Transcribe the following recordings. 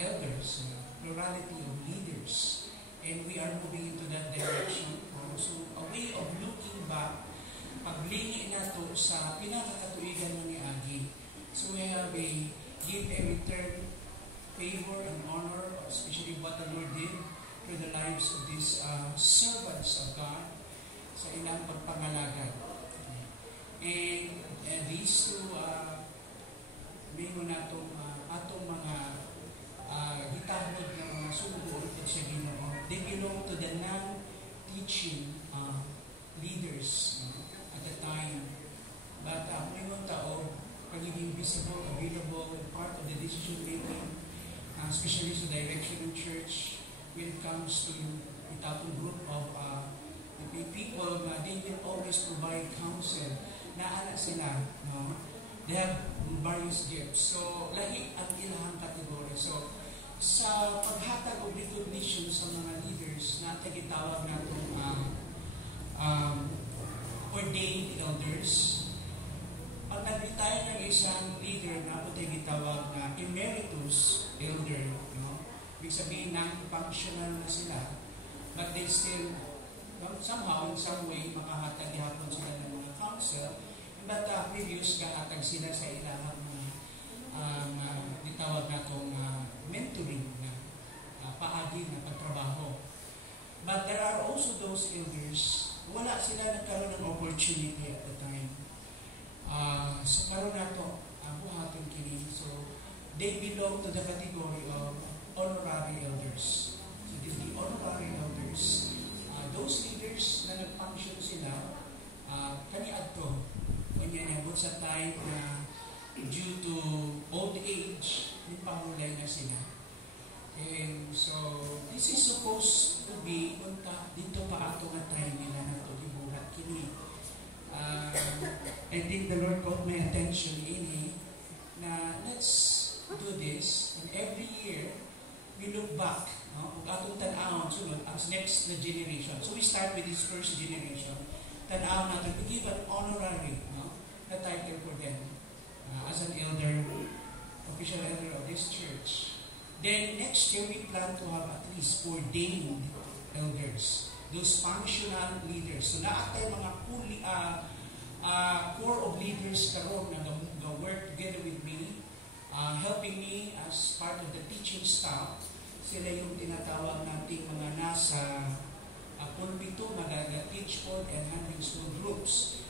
elders, plurality of leaders. And we are moving into that direction. So, a way of looking back, paglingi na to sa pinakakatuigan mo ni Agi. So, we have give a return favor and honor, especially what the Lord did to the lives of these servants of God sa ilang pagpangalaga. And these two, may mo na itong atong mga gitahod ng mga sumubuot at sa Ginoo. They belong to the non-teaching leaders at the time. But may mga tao, pagiging visible, available, and part of the decision making, especially sa direction of church, when it comes to itong group of people, they will always provide counsel. Naana sila, no? They have various gifts. So, lahi ang ilang kategory. So, sa paghatag o recognition sa mga leaders na tagitawag na itong ordained elders, pag nag-retire ng isang leader na ito tagitawag na emeritus elder, no? Ibig sabihin ng functional na sila, but they still, somehow, in some way, makahatag hapon sila ng mga counsel, but previous kahatag sila sa ilang ditawag na itong mentoring na paagi na pagtrabaho. But there are also those elders, wala sila nagkaroon ng opportunity at the time. So karoon na ito, buhaton kini. So they belong to the category of honorary elders. So the honorary elders, those leaders na nag-function sila, kaniad to, kung yan abot sa time na due to old age, yung pangulay na sila. And so, this is supposed to be, dito pa ato nga time nila na ito, ibuhat kini. I think the Lord caught my attention in na let's do this, and every year, we look back, no? Kung atong tan-ahon, sunod, as next na generation. So we start with this first generation. Tan-ahon natin, we give an honorary, no? The title for them as an elder, official elder of this church. Then next year, we plan to have at least ordained elders, those functional leaders. So naatay mga core of leaders karon na work together with me, helping me as part of the teaching staff. Sila yung tinatawag nating mga nasa pulpito, mag-teach po and handling small groups.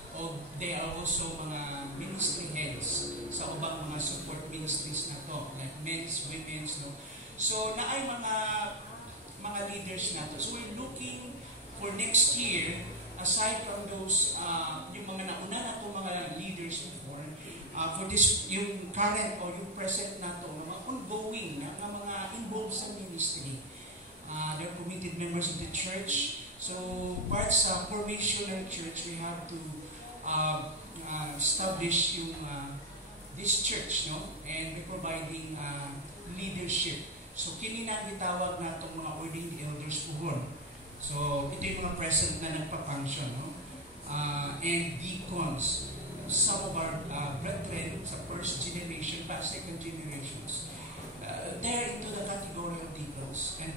They are also mga ministry heads sa ubang mga support ministries na to, like men's, women's, no? So, naay mga leaders na to. So, we're looking for next year, aside from those, yung mga nauna na to mga leaders before, for this, yung current or yung present na to, mga ongoing na mga involved sa ministry. They're committed members of the church. So, part sa formation ng church, we have to establish yung this church, no? And we're providing leadership. So, kini na gitawag na itong mga ordained elders puhon. So, ito yung mga present na nagpa-function, no? And deacons. Some of our brethren sa first generation, pa second generations, they're into the category of deacons. And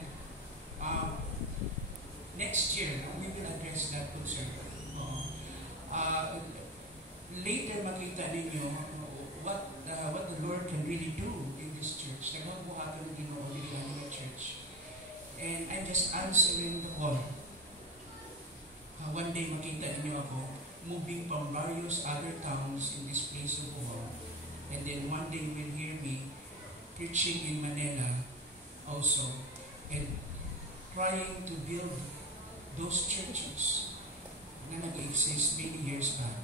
next year, we will address that concern. Later, makita ninyo what the Lord can really do in this church. Nagmabuhatan ng Ginoo dito ng church. And I'm just answering the call. One day, makita ninyo ako moving from various other towns in this place of Bohol. And then one day, you will hear me preaching in Manila also and trying to build those churches na nag-exist many years back.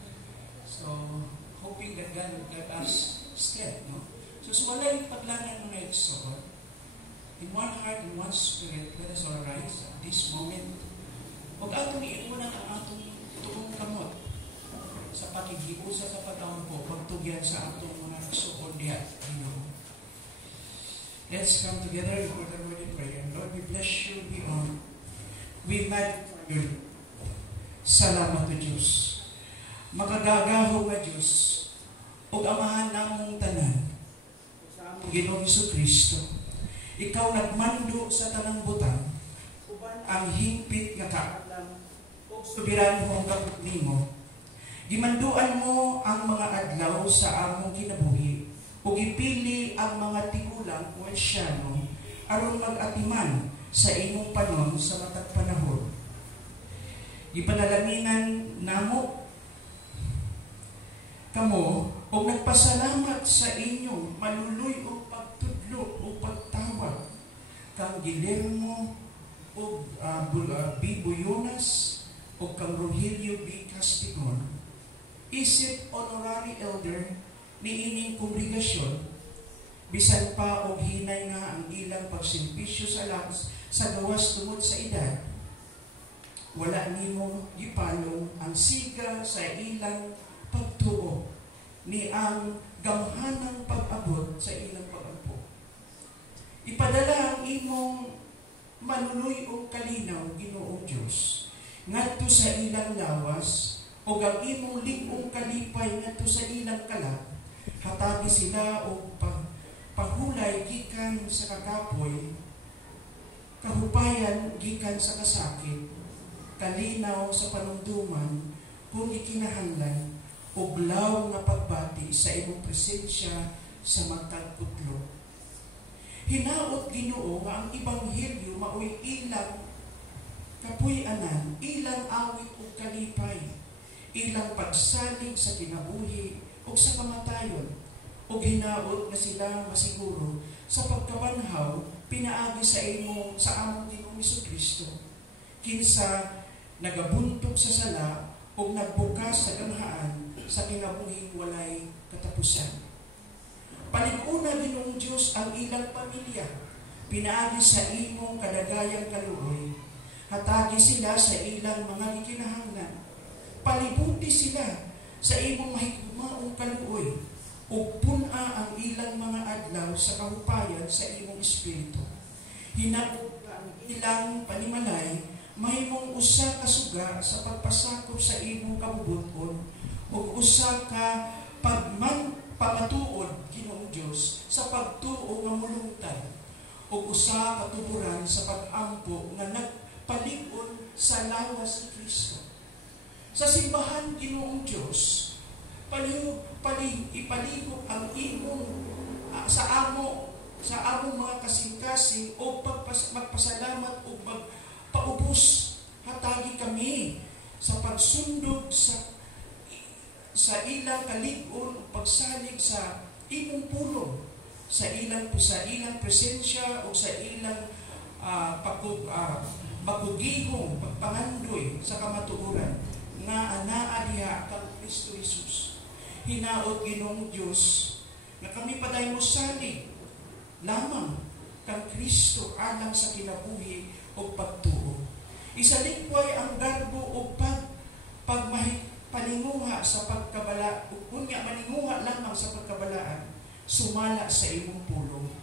So, hoping that God will give us strength, no? So wala yung paglanan mo na iksod. In one heart and one spirit, let us all rise at this moment. Huwag atong iunan ang atong tuong kamot sa pakigiusa sa pag-ampo, pagtugyan sa atong mga iksod diyan. Let's come together for the word in prayer. Lord, we bless you, we honor. We magnify you. Salamat to Diyos. Makagagaho nga Diyos, o amahan namong tanan, Ginoong Jesu Kristo. Ikaw nagmando sa tanang butang, uban ang hingpit nga kaalam o subiran mo ang kaput nimo. Gimanduan mo ang mga adlaw sa among kinabuhi, ug ipili ang mga tigulang o asyano aron mag-atiman sa imong panon sa matag panahon. Gipanalaminan namo kamo o nagpasalamat sa inyong maluloy o pagtudlo o pagtawag kang Guillermo o B. Buyonas o kang Rogelio B. Castigon, isip honorary elder ni ining kongregasyon, bisan pa og hinay nga ang ilang pagsimpisyo sa gawas tungod sa edad, wala nimo gipalong ang siga sa ilang pagtuo ni ang gamhanang pag-abot sa ilang pag-ampo. Ipadala ang imong manunoy o kalinaw, Ginoong Diyos, ngadto sa ilang lawas, o ang imong ligong kalipay ngadto sa ilang kalat, hatagi sila o pahulay gikan sa kagapoy, kahupayan gikan sa kasakit, kalinaw sa panumduman kung ikinahanglan, uglaw nga pagbati sa imong presensya sa magtagputlo. Hinaot, Ginoo, nga ang Ebanghelyo maoy ilang kapuy-anan, ilang awit o kalipay, ilang pagsalig sa kinabuhi o sa kamatayon, o hinaot na sila masiguro sa pagkabanhaw pinaagi sa among Ginoong Jesucristo, kinsa nagabuntog sa sala o nagbukas sa gamhaan sa kinabuhing walay katapusan. Palig-una, Ginoong Diyos, ang ilang pamilya, pinaagi sa imong kadagayang kaluoy, hatagi sila sa ilang mga gikinahanglan, palibuti sila sa imong mahigmaong kaluoy, ug puna ang ilang mga adlaw sa kahupayan sa imong espiritu. Hinaot ang ilang panimalay, mahimong usa ka suga sa pagpasakop sa imong kabubuton, ug usa ka pamatuod, Ginoong Diyos, sa pagtuo nga mulungtad, ug usa ka tuburan sa pag-ampo nga nagpalig-on sa lawas ni Kristo. Sa simbahan, Ginoong Diyos, ipaligog ang imong sa among mga kasing-kasing o magpasalamat o magpaubos. Hatagi kami sa pagsundog sa ilang kalig-on o pagsalig sa imong pulong, sa ilang presensya o sa ilang makugihong pagpangandoy sa kamatuoran nga anaa diha kang Kristo Jesus. Hinaot, Ginoong Diyos, na kami paday mo salig lamang kang Kristo alang sa kinabuhi o pagtuo. Isaligway ang garbo o palinguha sa pagkabala, o kunya malinguha lamang sa pagkabalaan, sumala sa imong pulong.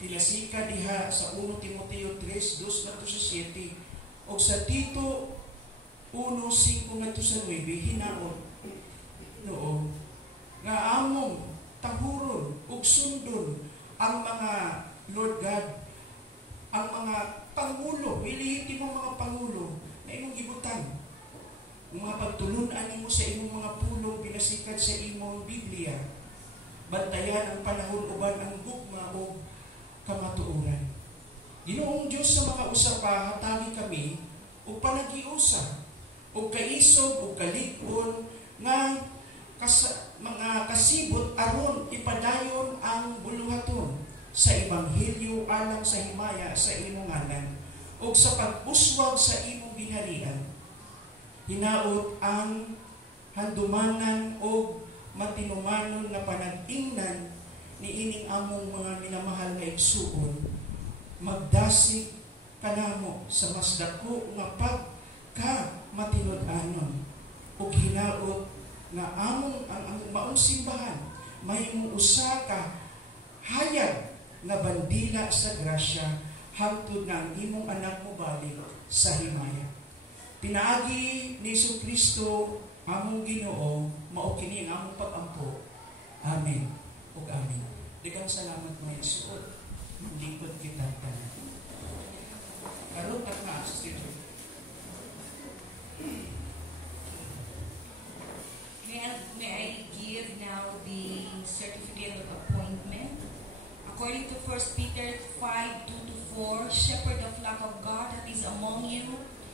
Pinasika diha sa 1 Timoteo 3:2-7 o sa Tito 1:5-9 hinaot noo nga among tahuron ug sundon ang mga Lord God, ang mga pangulo, milihitin mo mga pangulo na imong gibutan, mga pagtulunan nimo sa imong mga pulong binasikat sa imong Biblia. Bantayan ang panahon uban ang gugma o kamatuoran. Ginoong Diyos, sa mga usapa, hatagi kami o panagiusa o kaisog o kalig-on nga mga kasibot aron ipadayon ang buluhaton sa Ebanghelyo alang sa himaya sa imong ngalan o sa pag-uswag sa imong ginharian. Hinaot ang handumanan o matinumanon na panag-ingnan ni ining among mga minamahal nga igsuon, magdasig kanamo sa mas dako nga pagka-matinud-anon ug hinaot nga among ang maong simbahan mahimong usa ka hayag nga bandila sa grasya hangtod nga ang imong anak mo balik sa himaya. Pinaagi ni Jesucristo among Ginoo, mao kini ang among pag-ampo. Amen ug amen. Daghang salamat mga igsuon. Lingkod according to 1 Peter 5:2-4, shepherd the flock of God that is among you,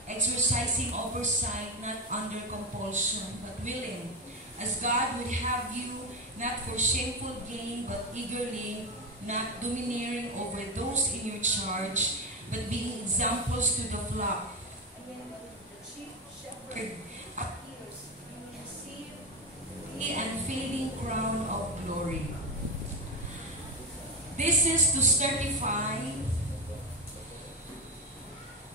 exercising oversight, not under compulsion, but willing, as God would have you, not for shameful gain, but eagerly, not domineering over those in your charge, but being examples to the flock. Again, the chief shepherd appears, you will receive the unfading crown of glory. This is to certify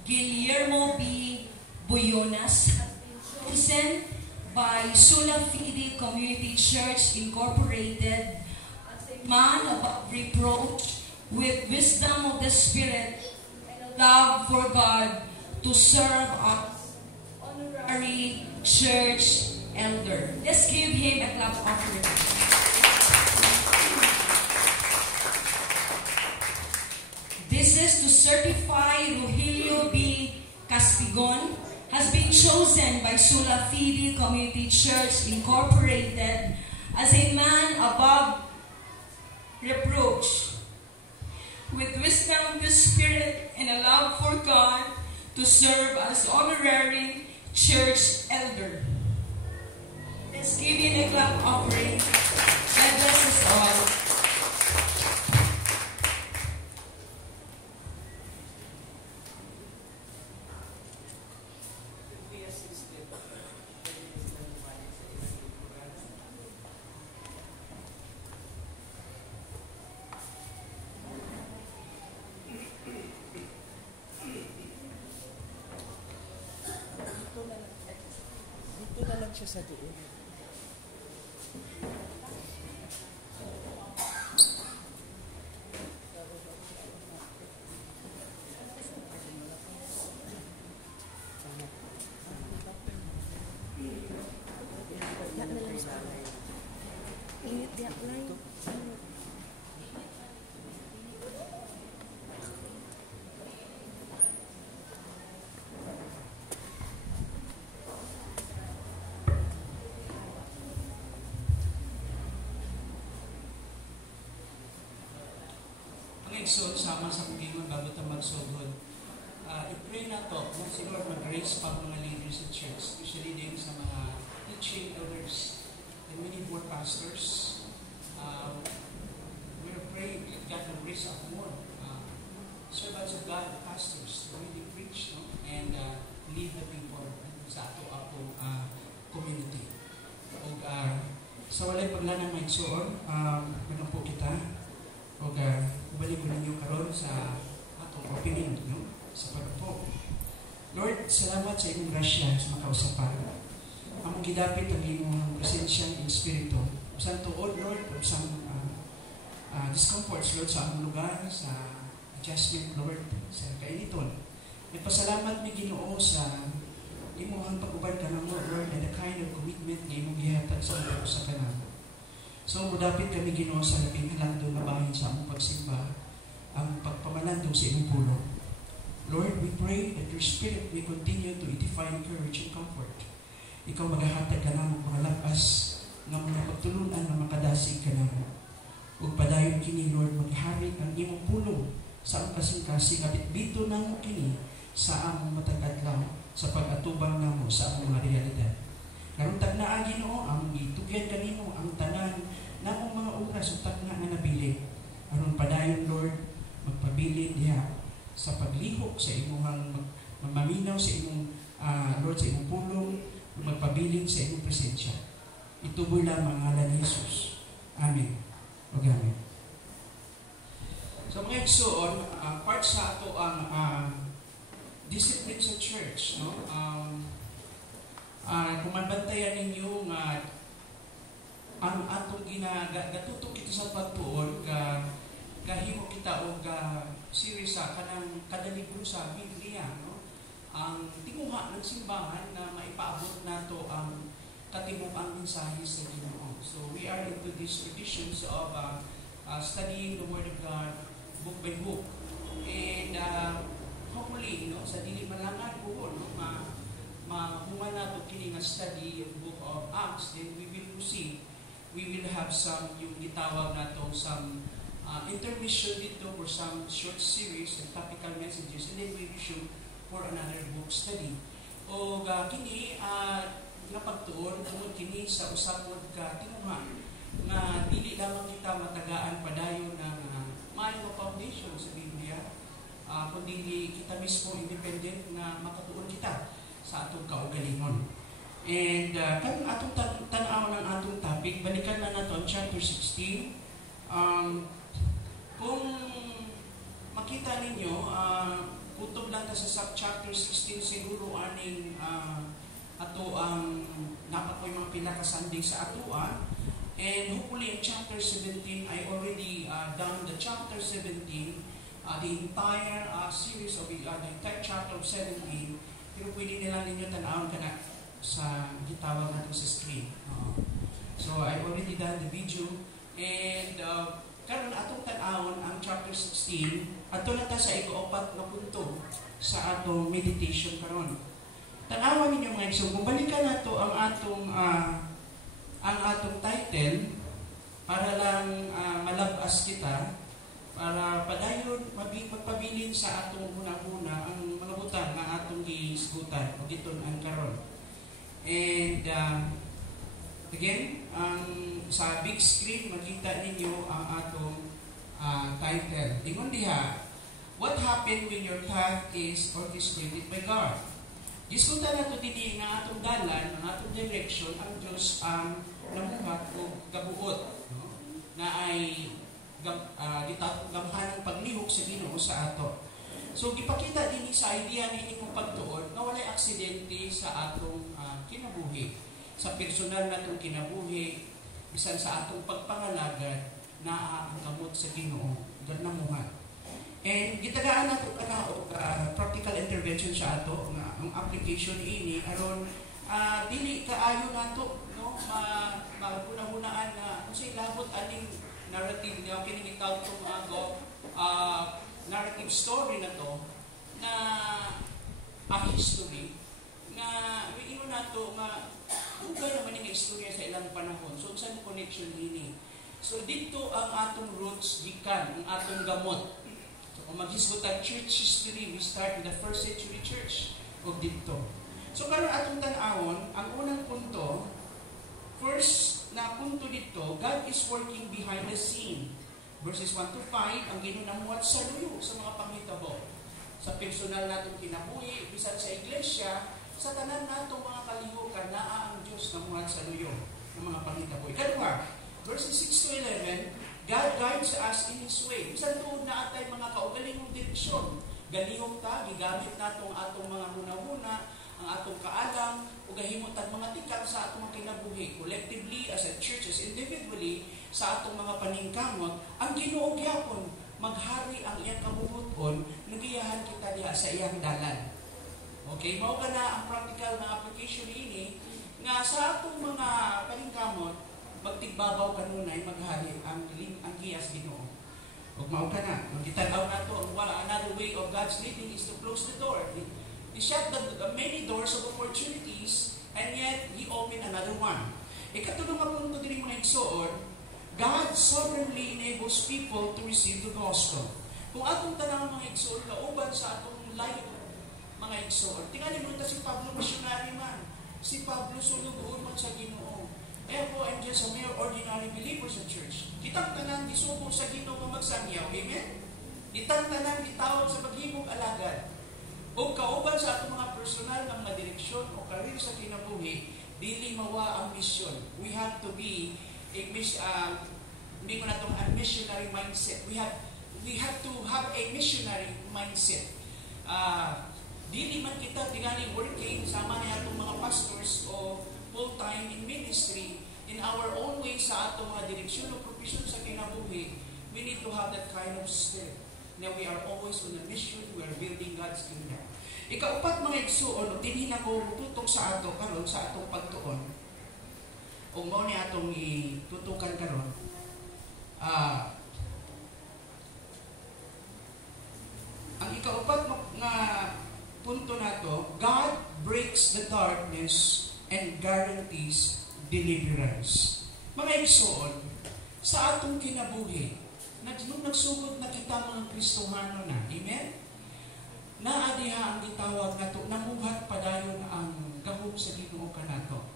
Guillermo B. Buyonas, chosen by Sola Fide Community Church Incorporated, as a man above reproach, with wisdom of the Spirit and a love for God, to serve as honorary church elder. Let's give him a clap offering. This is to certify Rogelio B. Castigon, has been chosen by Sola Fide Community Church Incorporated as a man above reproach, with wisdom of the Spirit and a love for God, to serve as honorary church elder. Let's give him a clap offering. God bless us all. Dito na lang siya sa doon. So, sama sa kugingon bago tayo magsugod. I-pray na to, si Lord mag-grace pa mga leaders sa church, especially din sa mga teaching elders, and we need more pastors. We're praying that God will raise up more servants of God, pastors, to really preach, no? And lead the people sa ato community. O, sa walay paglanang may soon, ganun po kita. O ubalik ko ninyo karon sa atong opinion, no? Sa pagpo. Lord, salamat sa inyong grasya sa makausapan. Among gidapit ang inyong presensya ng Espiritu. Sa tuod, Lord, o sa discomforts, Lord, sa among lugar, sa adjustment, Lord, sa kainiton. May pasalamat may Ginoo sa imuhang pag-ubad ka ng Lord, and the kind of commitment na imong gihatag sa mga sa kanang. So, mudapit kami Ginoo sa labing halando na bahin sa among pagsimba, ang pagpamalandong sa imong pulong. Lord, we pray that your Spirit will continue to edify, encourage, and comfort. Ikaw maghahatag ka naman mga lakas ng mga pagtulunan na makadasig ka naman. Ug padayon kini, Lord, maghari ang imong pulong sa ang kasing-kasing at bito na mo kini sa among matag-adlaw sa pag-atubang namo sa among mga realidad. Karon tagnaa Ginoo, among gitugyan kanimo ang tanan namong mga oras ug tagna nga nabilin. Aron padayon, Lord, magpabilin diha sa paglihok sa imong maminaw sa imong Lord, sa imong pulong, magpabilin sa imong presensya. Ituboy lamang ang ngalan ni Jesus. Amen. O amen. So mga igsoon, part sa ato ang discipline sa church, no? Kung mabantayan ninyo nga ang atong gatutok kita sa pagtuon, kahimo kita o series sa kanang kada libro sa Biblia, no? Ang tinguha ng simbahan na maipaabot nato ang katibukang mensahe sa Ginoo. So we are into these traditions of studying the Word of God book by book, and hopefully, no, sa dili malangan po, no, mahuman nato kini nga study yung book of Acts, then we will proceed. We will have some yung gitawag nato some intermission dito for some short series and topical messages, and then we resume for another book study. O kini napagtuon tungod kini sa usapod ka tinuha nga dili lamang kita matagaan padayon ng maayo foundation sa Biblia, kundi kita mismo independent na makatuon kita sa atong kaugalingon. And kan atong tan-aw ng atong topic, balikan na nato ang chapter 16. Kung makita ninyo, kutob lang ta sa chapter 16 siguro aning ato ang napakoy mga pila ka Sunday sa atoa. And hopefully in chapter 17, I already done the chapter 17, the entire series of the entire chapter of 17. Pero pwede nila ninyo tanawon ka na sa gitawag natin sa screen. So I already done the video. And karon atong tanawon ang chapter 16. Ato na ta sa ika-4 na punto sa atong meditation karon. Tanawan ninyo mga igsoon, kung balikan nato ang atong title para lang malabas kita, para padayon magpabilin sa atong una-una ang mga butang nga atong giisgutan o giton ang karon. And again, sa big screen makita ninyo ang atong title. Ingon diha, what happened when your path is orchestrated by God? Diskutan nato dinhi nga atong dalan, ang atong direction, ang Dios ang namuhat o kabuot, no? Na ay gamhanang paglihok sa Ginoo sa ato. So gipakita dinhi sa idea ni inyong pagtuon na walay aksidente sa atong kinabuhi, sa personal natong kinabuhi, bisan sa atong pagpangalagad na ang kamot sa Ginoo namuhat. And gitagaan nato practical intervention sa ato nga ang application ini aron dili kaayo nato no maguna-hunaan na kung sa ilabot aning narrative niya kini gitawag tong narrative story na to na history nga ingon nato nga ugay naman ning istorya sa ilang panahon. So unsa ang connection ini? So dito ang atong roots gikan ang atong gamot. Kung maghisgutan church history, we start with the first century church of dito. So karon atong tan-awon, ang unang punto, first na punto dito, God is working behind the scene. Verses 1 to 5, ang Ginoo namuhat sa luyo sa mga panghitabo. Sa personal natong kinabuhi, bisan sa iglesia, sa tanan natong mga kalihukan, naa ang Dios namuhat sa luyo ng mga panghitabo. Ikaduha, verses 6 to 11, God guides us in His way. Bisan tuod na atay mga kaugalingong direksyon. Galihong ta, gigamit natong atong mga huna-huna, ang atong kaalam, o gahimutag mga tikal sa atong kinabuhi. Collectively, as a church, as individually, sa atong mga paningkamot, ang Ginoo gyapon maghari ang iyang kabubuton, nagiyahan kita diha sa iyang dalan. Okay, mao ka na ang practical na application ini nga sa atong mga paningkamot, magtigbabaw kanunay maghari ang giyas Ginoo. Ug mao kana, magitanaw nato ang wala another way of God's leading is to close the door. He shut the many doors of opportunities and yet He opened another one. Ikatulong nga punto diri mga igsoon, God sovereignly enables people to receive the gospel. Kung atong tanang mga igsoon kauban sa atong life mga igsoon, tingali mo ta si Pablo missionary man. Si Pablo sulugoon man sa Ginoo. Therefore, I'm just a mere ordinary believer sa church. Kitang tanan, gisubong sa Ginoo nga magsangyaw. Amen? Kitang tanan, gitawag sa paghimog alagad. O kauban sa atong mga personal ng mga direksyon o karir sa kinabuhi, dili mawa ang mission. We have to be a missionary mindset. We have to have a missionary mindset. Dili man kita tingali working sama ni atong mga pastors o full-time in ministry in our own way sa atong mga direksyon o profesyon sa kinabuhi. We need to have that kind of spirit. Now we are always on a mission. We are building God's kingdom. Ikaupat mga igsuon, dinhi na ko tutok sa ato karon sa atong pagtuon. O mo ni atong itutukan karon. Ang ikaupat nga punto nato, God breaks the darkness and guarantees deliverance. Mga igsoon, sa atong kinabuhi, nung nagsugod na kita mga Kristohano na, amen? Naadiha ang gitawag na to, namuhat padayon ang gahom sa Ginoo kanato.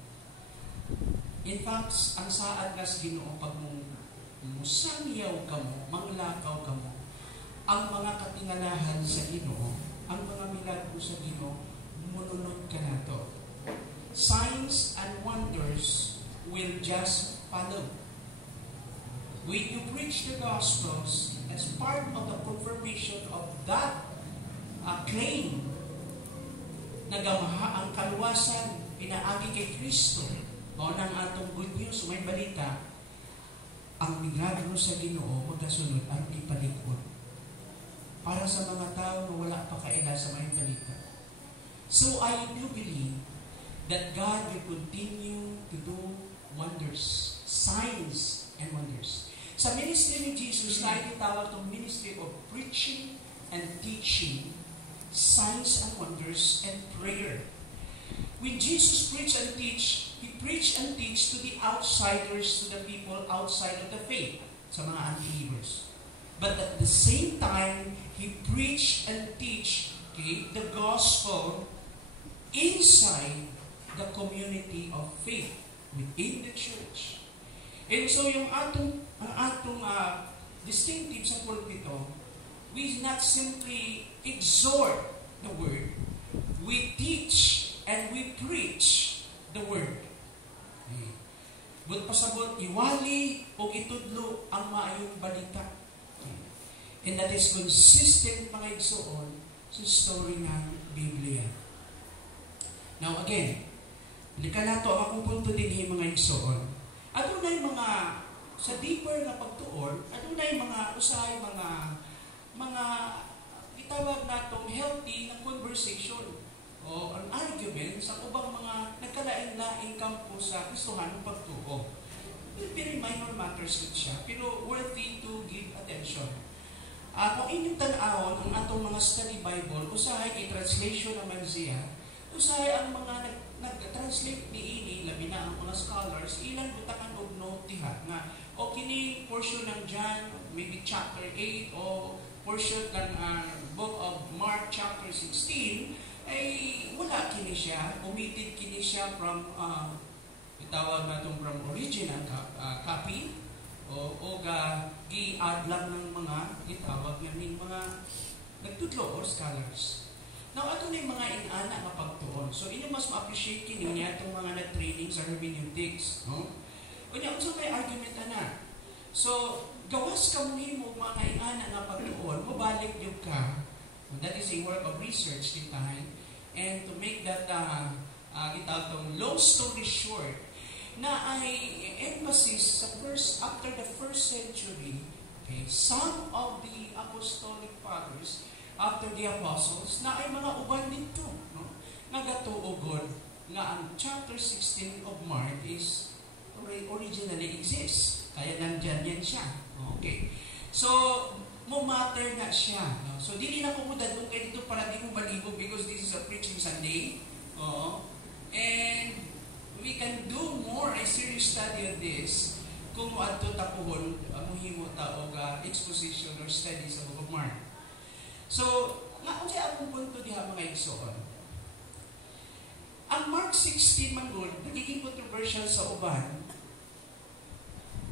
In fact, ang saad nas Ginoo pag musangyaw ka mo, manglakaw ka mo, ang mga katingalahan sa Ginoo, ang mga milagro sa Ginoo, mununod ka nato. Signs and wonders will just follow. When you preach the Gospels, as part of the confirmation of that claim, nagamaha ang kaluwasan, pinaagi kay Kristo, o ng atong good news, may balita, ang milagro sa Ginoo, magkasunod ang ipalikod. Para sa mga tao na wala pa kaila sa may balita. So I do believe that God will continue to do wonders, signs and wonders. Sa ministry ni Jesus, na itawag itong ministry of preaching and teaching, signs and wonders, and prayer. When Jesus preached and teach, He preached and teach to the outsiders, to the people outside of the faith, sa mga unbelievers. But at the same time, He preached and teach the gospel inside the community of faith, within the church. And so yung atong distinctive sa pulpito, we not simply exhort the word, we teach and we preach the word. But pasabot, iwali o itudlo ang maayong balita. And that is consistent, mga igsoon, sa story ng Biblia. Now again, lika na ito, ang akong punto din mga igsoon. Ato na yung mga, sa deeper na pagtuon, ato na yung mga usahay, mga itawag na itong healthy na conversation o an argument sa ubang mga nagkalain-laing kampo sa Kristohanong pagtuo. Very minor matters siya, pero worthy to give attention. Kung inyong tanawon ang atong mga study Bible, usahay i-translation naman siya, usahay ang mga nag-translate ni ini, labi na ang mga scholars, ilang butakan og note diha nga o kini portion ng John, maybe chapter 8 o portion ng book of Mark chapter 16, ay wala kini siya, omitted kini siya from itawag natong from original copy o gi-add lang ng mga itawag ng mga nagtudlo or scholars. Now, ato na yung mga inana nga pagtuon. So, inyo mas ma-appreciate kini niya itong mga nag-training sa hermeneutics. No? O niya, kung may argument na. So, gawas ka mo mga inana nga pagtuon, mabalik yung ka. That is a work of research in time. And to make that, itong long story short, na ay emphasis sa after the first century, okay, some of the apostolic fathers, after the apostles, na ay mga uban dito, no? Nagatuogon nga ang chapter 16 of Mark is originally exists. Kaya nandyan yan siya. Okay. So, matter na siya. No? So, di na kumudad kung kayo dito para di mo malibog because this is a preaching Sunday. And we can do more a serious study on this kung ato tapuhon muhimo ta og exposition or study sa Book of Mark. So, nga kung siya akong punto diha mga igsoon. Ang Mark 16 manggod, nagiging controversial sa uban,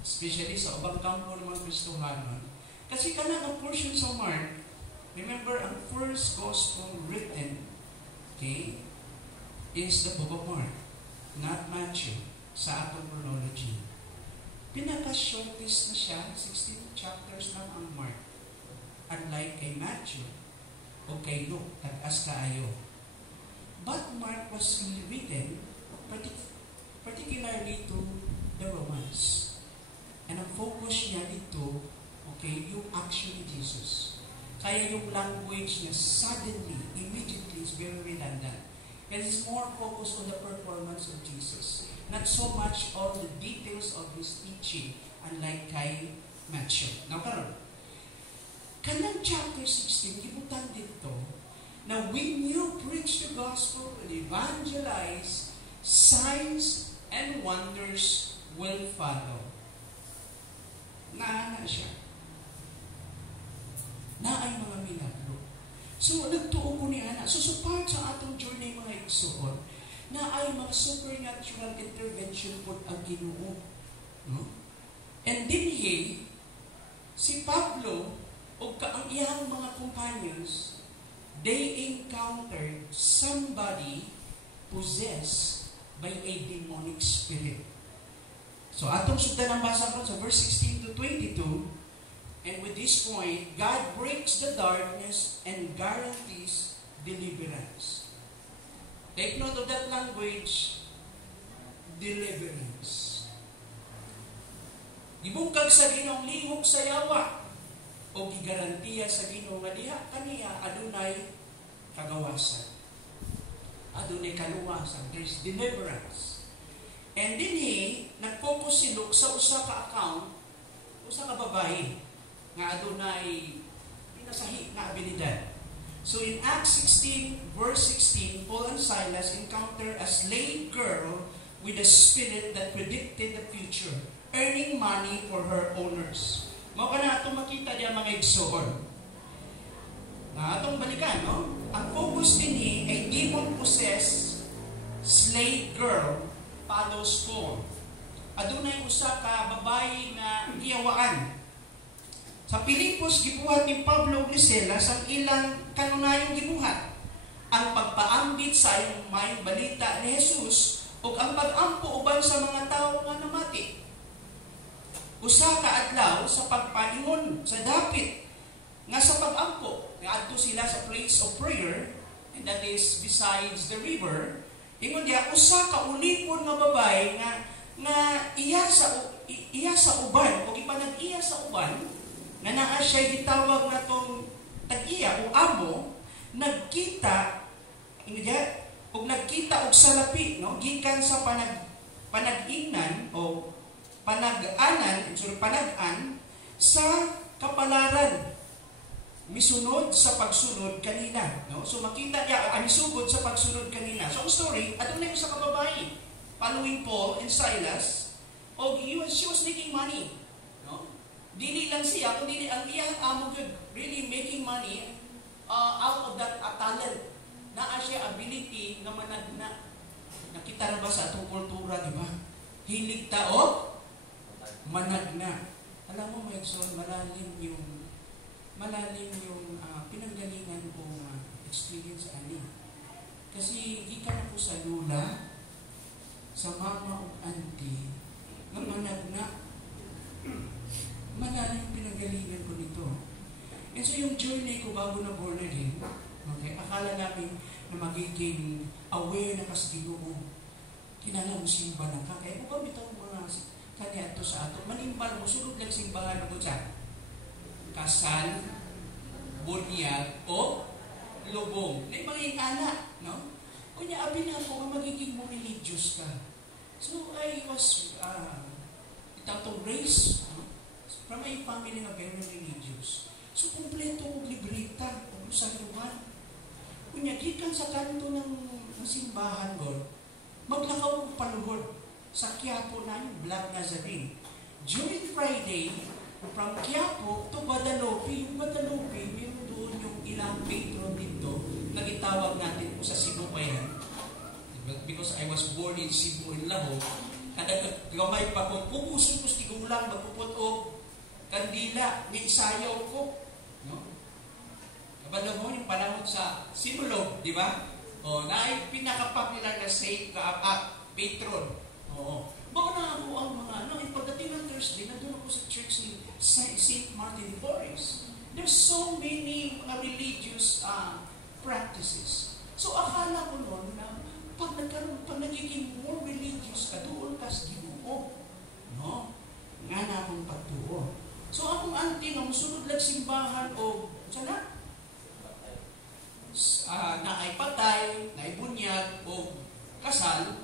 especially sa ubang kampo ng mga Kristohanon. Kasi kanang ang portion sa Mark, remember, ang first gospel written, okay, is the Book of Mark, not Matthew, sa atong chronology. Pinaka-shortest na siya, 16 chapters lang ang Mark. Unlike kay Matthew o kay Luke, tag-as kaayo. But Mark was written particularly to the Romans. And ang focus niya dito, okay, yung actually Jesus. Kaya yung language niya suddenly, immediately is very redundant. And it's more focused on the performance of Jesus. Not so much on the details of His teaching, unlike kay Matthew. Now, karon, kanang chapter 16, gibutan dito, na when you preach the gospel and evangelize, signs and wonders will follow. Na siya. milagro. So, nagtuo ko ni Ana. So, part sa atong journey mga igsoon, na ay mga supernatural intervention po ang Ginoo. No? And dinhi, si Pablo o ang iyang mga companions, they encountered somebody possessed by a demonic spirit. So, atong sundan ang basa ko sa verse 16 to 22, and with this point, God breaks the darkness and guarantees deliverance. Take note of that language, deliverance. Gibungkag sa Ginoong lihok sa yawa, o gigarantiya sa Ginoo nga diha kaniya adunay kagawasan. Adunay kaluwasan. There's deliverance. And dinhi nag-focus si Luke sa usa ka account, usa ka babae nga adunay pinasahi nga abilidad. So in Acts 16 verse 16, Paul and Silas encounter a slave girl with a spirit that predicted the future, earning money for her owners. Mao kana atong makita diya mga igsoon. Na atong balikan, no? Ang focus dinhi ay demon-possessed slave girl follows Paul. Adunay usa ka babae nga giyawaan. Sa Pilipos gibuhat ni Pablo ug ni Silas ang ilang kanunayong gibuhat. Ang pagpaambit sa mayong balita ni Jesus ug ang pag-ampo uban sa mga tawo nga namati. Usa ka adlaw sa pagpaingon sa dapit nga sa pag-ampo, ngadto sila sa place of prayer, and that is besides the river. Ingon diya usa ka ulipon nga babae nga iya sa uban o ipanag-iya sa uban nga naa siya gitawag na tong tag-iya o amo, nagkita og salapi, no, gikan sa panag-ingnan o panag-an sa kapalaran misunod sa pagsunod kanila, no? So makita niya misugod sa pagsunod kanila. So ang story adto na sa kababae following Paul and Silas, og she was making money, no? Dili lang siya kundi ang iyang amo good really making money out of that talent. Naa siya ability nga managna. Nakita na ba sa atong kultura, di ba? Hilig taot managna. Alam mo, Edson, malalim yung pinanggalingan ko experience ani. Kasi gikan ako sa lula, sa mama o auntie, nga managna. Malalim pinanggalingan ko nito. And so yung journey ko bago na born again, okay, akala namin na magiging aware na kas Ginoo. Kinala mo simba na ka. Kaya kung bitaw mga kanya ito sa ato, manimbal mo, sunod lang simbahan ako dyan. Kasal, bunyag, o lubong. Na mga ingana, no? Kunya, abin na ako nga magiging mo religious ka. So, I was, itong race, from a family na very religious. So, kumpleto kong librita, kung sa luman. Kunya, gikan sa kanto ng simbahan, God, maglakaw kong paluhod sa Quiapo na yung Black Nazarene. During Friday, from Quiapo to Guadalupe, yung Guadalupe, meron doon yung ilang patron dito, nagitawag natin sa Cebu pa yan. Because I was born in Cebu, in Lahore, kada gamay pa kong pupusin ko stigulang, magpuputog, kandila, ni isayaw ko. No? Kabalo mo yung panahon sa Simulog, di ba? O, na ay pinaka-popular na saint patron. Oo. Baka na ako ang mga, pagdating ng Thursday, nandun ako sa church ni St. Martin de Porres. There's so many religious practices. So, akala ko noon na pag nagiging more religious ka, doon ka sa Ginoo. No? Nga na akong pagtuo. So, akong auntie, nung sunod lang simbahan o, sana? Na ay patay, na ay bunyag, o kasal,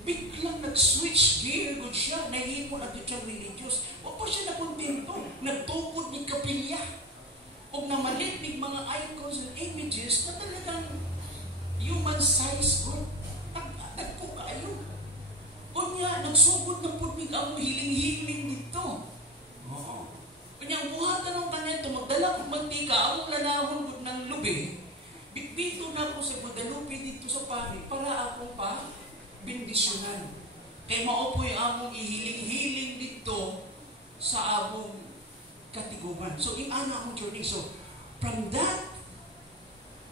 biglang nag-switch gear good siya, nahihipon at siyang religious. O pa siya nakontento, nagtukod ni kapilya. O namalit ng mga icons and images na talagang human size good. Nagko kayo. O niya, nagsugod ng putmig ang hiling-hiling dito. Oo. Kanyang buhatan ng kanito, magdala kong mantika, akong lanahon ng lubi, bitbito na ako sa Guadalupe dito sa pari, para akong pa bendisyonan. Kaya maupoy among ihiling-hiling dito sa among katiguman. So, iana akong journey. So, from that,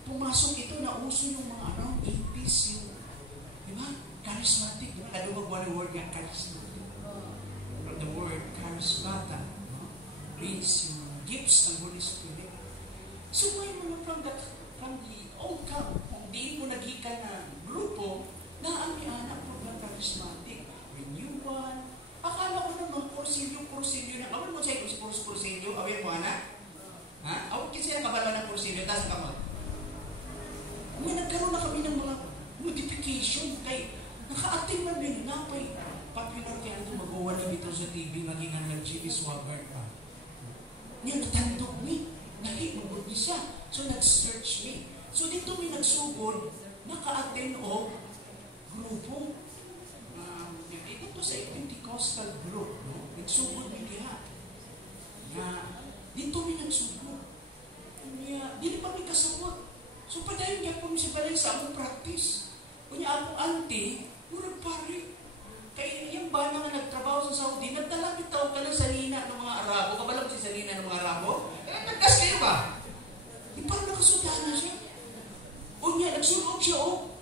pumasok ito na uso yung mga APs, yung, di ba? Charismatic. Di ba? Kadumag one word nga, charismatic. From the word charismata, no? Means yung gifts ng Holy Spirit. So, may mga from the outcome, kung di mo nagika na grupo, na ang iana po ng charismatic. Renewal. Akala ko naman, kursilyo na. Awal mo siya yung kursilyo, awin mo, anak? Ha? Awal kasi ang kabalo ng kursilyo, taas ka mo. May nagkaroon na kami ng mga modification kay naka-attend na din, napay popular kaya ito mag-uwan na dito sa TV, maging ang Jimmy Swaggart pa. Niya natandog mi, nakikugod niya siya. So nag-search mi. So dito mi nagsugod, naka-attend o grupo. Ito to sa Pentecostal group, no? Nagsugod mi diha. Dito mi nagsugod. Dili pa mi kasabot. So, padayon niya po si Balay sa among practice. Kunya akong auntie, murag pari. Kaya yung bana nga nagtrabaho sa Saudi, nagdala bitaw ka ng salina ng mga Arabo. Kabala mo si salina ng mga Arabo? Nagkas kayo ba? Di parang nakasudana siya. O niya, nagsulog siya o.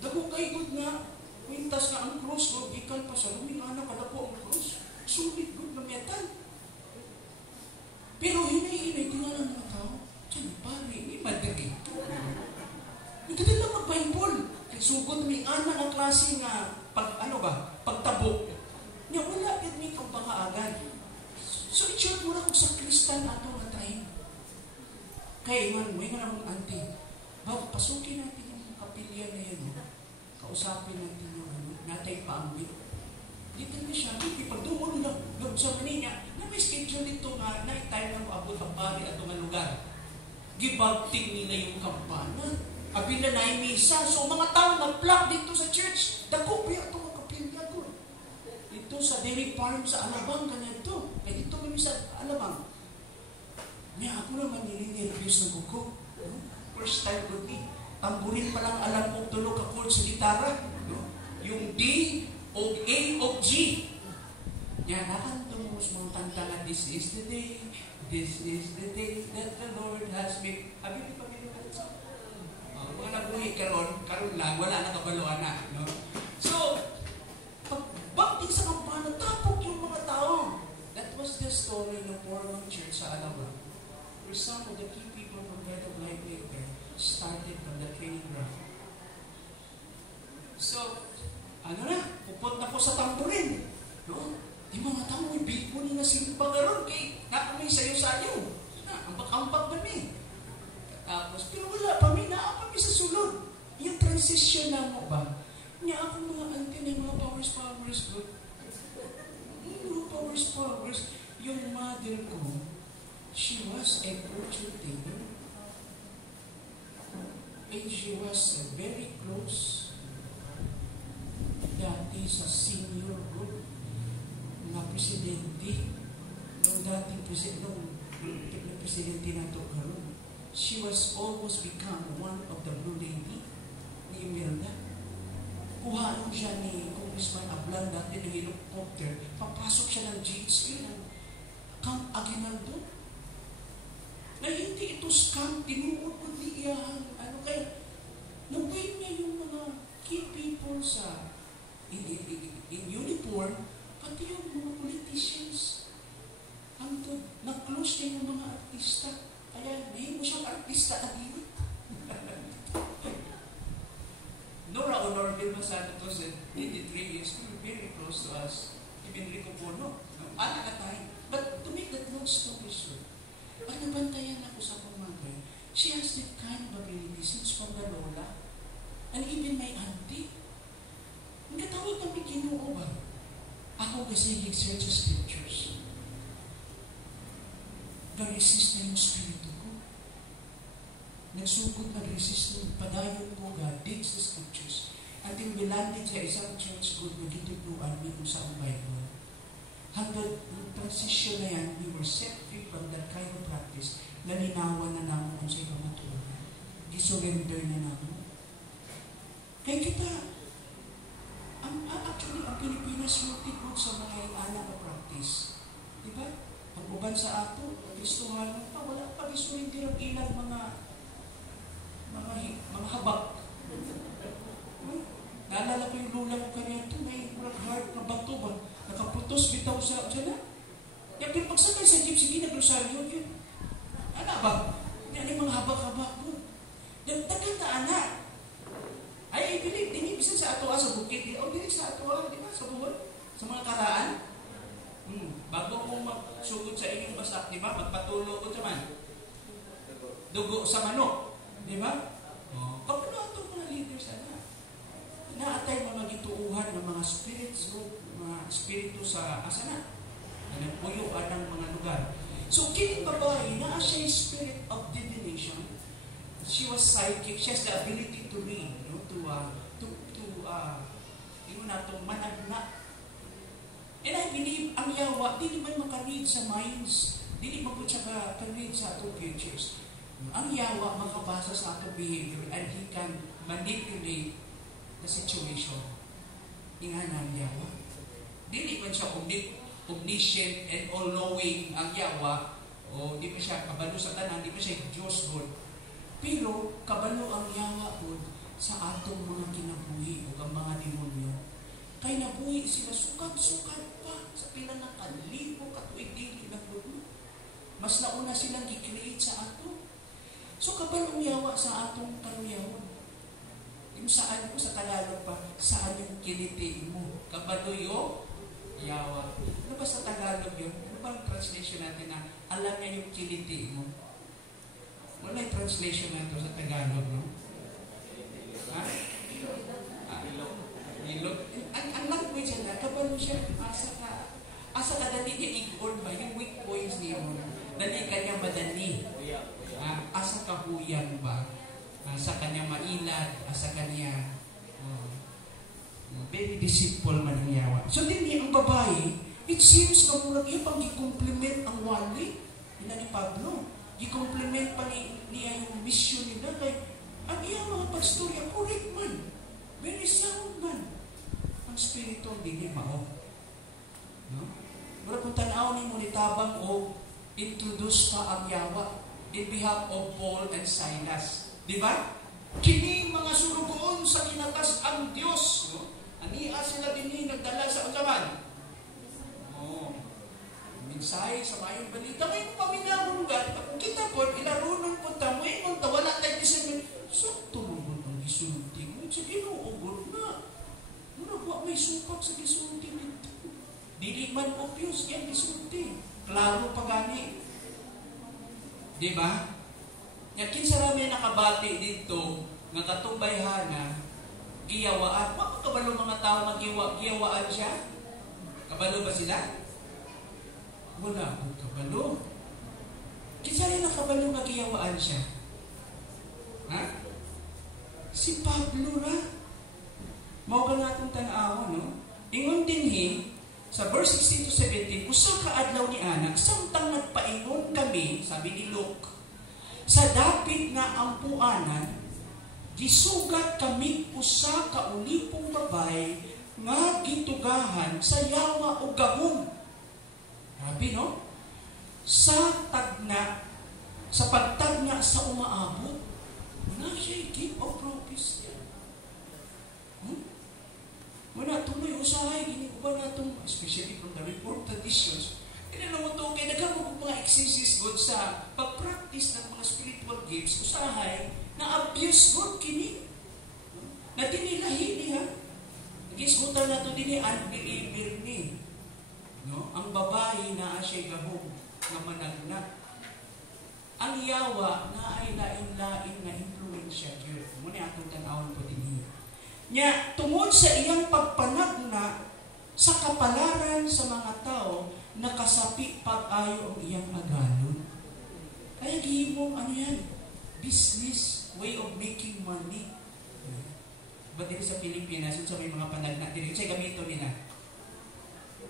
Dago kay good nga. Kwintas na ang cross, o ikan pa sa lumingana kada po ang cross. Sulit good na metal. Pero hinay-hinay, tingnan ng mga tao. Diyan, pari, may madagay. Hindi lang mag-Bible. Sugod may anak ang klase nga pagtabok. Niya, wala yun may kampangaagan. So, i-short mo na kung sa Kristan ato na time. Kaya man, may nga namang auntie. Bago, pasukin natin yung kapilya na yun. Kausapin natin yung natay paambit. Dito na siya, ipagdumo na lang sa Manila. Na may schedule dito nga, na-time na maabot ang pari at mga lugar. Gibagting nila yung kampana. Abila na yung misa. So, mga tao nag-plug dito sa church. Dako, kaya ito mga kapilya ko. Dito sa dairy farm sa Alabang, ganito. Kaya dito kami sa Alabang. Niya, ako naman nilinervous na kuko. First time ko ni. Tamburin pa lang alam ko tulog ka chord sa gitara. Yung D, o A, o G. Niya, nakantong mo sa mga kanta na this is the day that the Lord has made. Abi, di pa meron ka ito? Mga nabuhi karon lang, wala na kabaluan na. No? So, pagbakting sa kampana, tapok yung mga tao. That was the story ng Mormon Church sa Alabang. Where some of the key people from Bread of Life Maker started from the training ground. So, pupot na po sa tampurin. No? Di mga tao, may bigo ni na simpa garon kay nakamay sayo-sayo. Ambak-ambak ba ni? Tapos, pero wala pa mi, naa pa mi sa sulod. Yung transition na mo ba? Niya ako mga auntie na mga powers good. Mga powers. Yung mother ko, she was a virtue teacher. And she was very close dati sa senior group na presidente nung dating presidente na ito karoon. She was almost become one of the Blue Lady ni Imelda. Kuhaan siya ni Congressman Ablan dati ng helicopter. Papasok siya ng GHQ ng Camp Aguinaldo. Na hindi ito scam, tinuod ko niya. Kaya, nabay niya yung mga key people sa in uniform, pati yung mga politicians. Na-close niya yung mga artista. Kaya, nahin mo siyang artista agad. Nora Honorable Masada to said, 23 years, very close to us. Even Rico Bono. Anak na tayo. But to make that long story short, pag nabantayan ako sa pamangkin, she has that kind of ability since from the lola, and even my auntie. Ang katawag kami Ginoo ba? Ako kasi nag-search sa scriptures. Nag-resist na yung spirito ko. Nagsugod, nag-resist ng padayon ko, God, dig sa scriptures. Until we landed sa isang church group na gitugluan mo kung saan Bible. hanggang yung transition na yan, we were set free from that kind of practice, nalinawan na namin kung sa ibang matunan. Gisurrender na namin. Kaya kita, actually, ang Pilipinas yung tikod sa mga anak na practice. Diba? Ang uban sa ato, Kristohan pa, wala pa gisurrender ang ilang mga habak. Naalala ko yung lula ko kanina ito, may heart na bato ba? Nakaputos bitaw sa dyan na. Kaya pagsakay sa jeep, sige, nagrosaryo yun. Ano ba? Yan yung mga habak-habak ko. Dagdagan na anak. I believe, dinibisan sa atoa sa bukid. O, dili sa atoa, di ba? Sa buwan. Sa mga karaan. Bago mo magsugod sa inyong basta, di ba? Magpatulo ko naman. Dugo sa manok. Di ba? Kapag itong mga leaders, naatay mga gituuhan ng mga spirits, mga spirito sa asana. Nagpuyuan ng mga lugar. So, kining babae, naa siya yung spirit of divination. She was psychic. She has the ability to read, managna. And I believe, ang yawa, di naman makaread sa minds. Di naman po siya ka-read sa atong futures. Ang yawa, makabasa sa atong behavior and he can manipulate the situation. Ingana ang yawa. Di man siya omniscient and all-knowing ang yawa. O di pa siya kabalo sa tanan, di pa siya Diyos God. Pero kabalo ang yawa po sa atong mga kinabuhi o ang mga demonyo. Kaya nabuhi sila sukat-sukat pa sa pila ng kalibo katuig-dili ng lulo. Mas nauna silang i-create sa ato. So kabalo ang yawa sa atong kaluyawan. Yung saan mo sa Tagalog pa, saan yung kiliti mo? Kabalo yung yawa. Ano ba sa Tagalog yun? Ano ba ang translation natin na alam niya yung kiliti mo? Wala yung translation natin sa Tagalog, no? Ha? Ilog. Ang language na, kabalo siya, asa ka dali niya i-gold ba? Yung weak points niya mo. Dali ka niya madali. Asa ka huyan ba? Asa ka niya mailad? Asa ka niya very deceitful man ang yawa. So din niya ang babae, it seems na murag iya pang gi-compliment ang wali. Ina ni Pablo. Gi-compliment pa niya yung mission nila. Kaya ang iya mga pagstorya, correct man. Very sound man. Ang spirito hindi mao. No? Mura kung tanaw ni mo nitabang o introduce ka ang yawa in behalf of Paul and Silas. Di ba? Kini mga surugoon sa kinatas ang Diyos. No? Ania sila din nagdala sa usaman. Mensahe sa mayong balita. May paminahulugan. Kung kita po, ilarunan po tamo. Kung wala tayo discernment. So, tumugon ang gisulti mo. Sa ginuugon na. Muna po may supak sa gisulti nito. Dili man obvious yan gisulti. Klaro pa gani. Diba? Yakin sa rami nakabati dito nga katubayhana giyawaan. Bakit kabalo mga tao magiyawaan siya? Kabalo ba sila? Wala po kabalo. Kinsa rin nakabalo magiyawaan siya? Ha? Si Pablo ra. Mao ka natong tan-aw, no? Ingon dinhi sa verse 16 to 17, usa ka adlaw ni anak, samtang nagpaingon kami, sabi ni Luke, sa dapit nga ampuanan, gisugat kami usa ka ulipong babay nga gitugahan sa yawa o gahom. Grabe, no? Sa pagtagna sa umaabot, wala siya gift of prophecy. Wala tuloy usahay, ginikuba na itong, especially from the Reformed traditions, kinalamuto kay nagkamang mga exegesis God sa pag-practice ng mga spiritual gifts, usahay, na abuse God kini. Na dinilahi niya. Nagisgutan na ito din unbeliever ni. No? Ang babae na siya gahong na managna. Ang yawa na ay lain-lain na influensya. Muna atong tanawan po din niya. Nya, tungod sa iyang pagpanagna sa kapalaran sa mga tao, nakasapi pag-ayo ang iyang agalon. Kaya gihimong ano yan? Business, way of making money. Ba't dito sa Pilipinas, sa may mga panagna, dito sa gamito nila,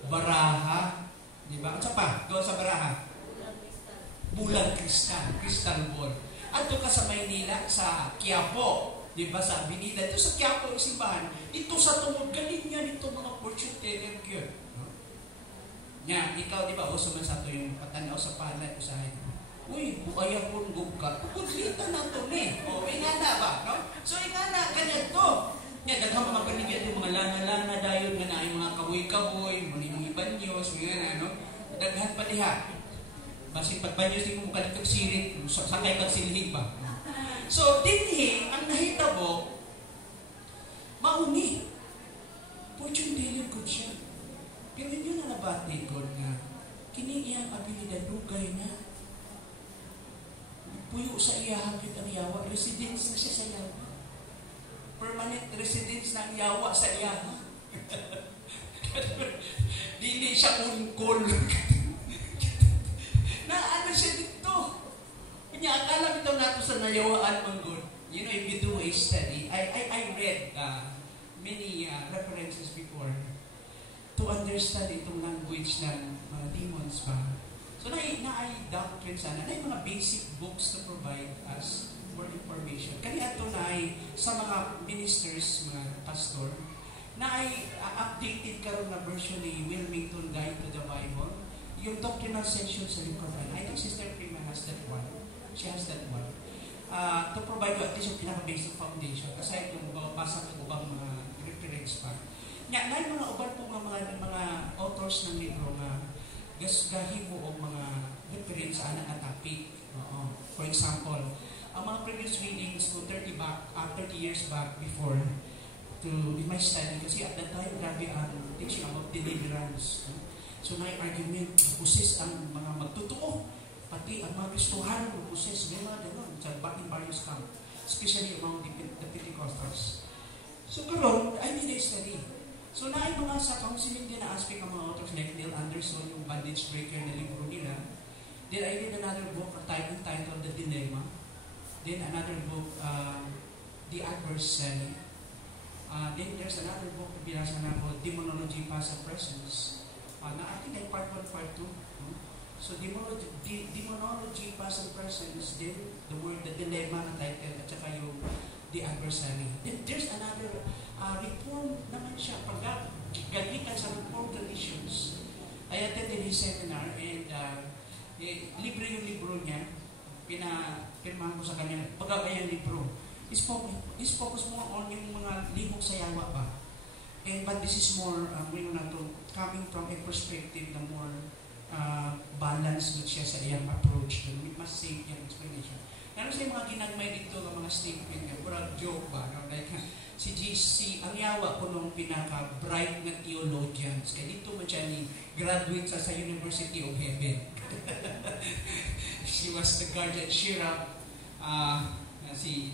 baraha, Di ba? At pa, doon sa baraha. Bulan kristal. Crystal ball. At doon ka sa Maynila, sa Quiapo. Di ba? Sa Avenida. Ito sa Quiapo, simbahan. Ito sa tungod. Galing yan ito mga fortune teller yun. No? Nya, ikaw, di ba? Uso man sa ito yung patanaw sa palad. Usahin. Uy, buaya kong gugka. Pagkudlita na ito O, ingana ba? No? So, ingana, ganyan to. Nya, daghang mga kanigyan yung mga lana-lana dayon nga na ay mga kaboy-kaboy, mga ibanyos, mga ano. Daghan pa diha. Basin pagbanyos din mo kalitag sirit, sakay kag silhig ba? So, dinhi, ang nahitabo, mauni. Fortune teller ko siya. Pero yun na nabati ko nga, kini iyang abilidad dugay na. Puyo sa iya hangkit ang yawa, residence na siya sa yawa. Permanent residence na ang yawa sa iya. Dili siya unkol. Na ano siya dito? Kanya, akala bitaw nato sa nayawaan manggod. You know, if you do a study, I read many references before to understand itong language ng mga demons ba. So, na-ay doctrine sana, na mga basic books to provide us more information. Kaya ito na-ay sa mga ministers, mga pastor, na-ay updated karon na version ni Wilmington Guide to the Bible. Yung doctrinal section sa Lukaban, I think Sister Prima has that one. She has that one. To provide at least yung pinaka-basic foundation. Kasi yung basa ng ubang mga reference pa. Na yung mga uban po mga authors ng libro na gahimo o mga reference sa anak na topic. For example, ang mga previous readings ko 30 years back before in my study, kasi at that time, grabe ang teaching about deliverance. So, na-argument, pusis ang mga magtotoo, pati ang mga Kristohan, pusis, may mga gano'n, sa back in various camp, especially among the Pentecostals. So, karon, I did a study. So, na mga sa counseling din na aspect ng mga authors like Neil Anderson, yung Bandage Breaker na libro nila. Then, I did another book entitled The Dilemma. Then, another book, The Adversary. Then, there's another book na binasa na ko, Demonology, Past and Presence. Na I think ay part 1, part 2. So, demonology, past and presence, then the word, the dilemma na title, at saka yung the adversary. Then there's another reform naman siya. Pag-gagitan sa reform traditions. I attended his seminar and libre yung libro niya. Pinapirmahan ko sa kanya. Pagkakayang libro. Is focus more on yung mga libog sa yawa ba? But this is more, coming from a perspective na more balanced with siya sa iyang approach. We must say yung explanation. Ano sa mga ginagmay dito ng mga statement niya, pura joke ba? No? Like, ang yawa ko nung pinaka-bright na theologians. Kaya dito man siya ni graduate sa University of Heaven. She was the guardian cherub, si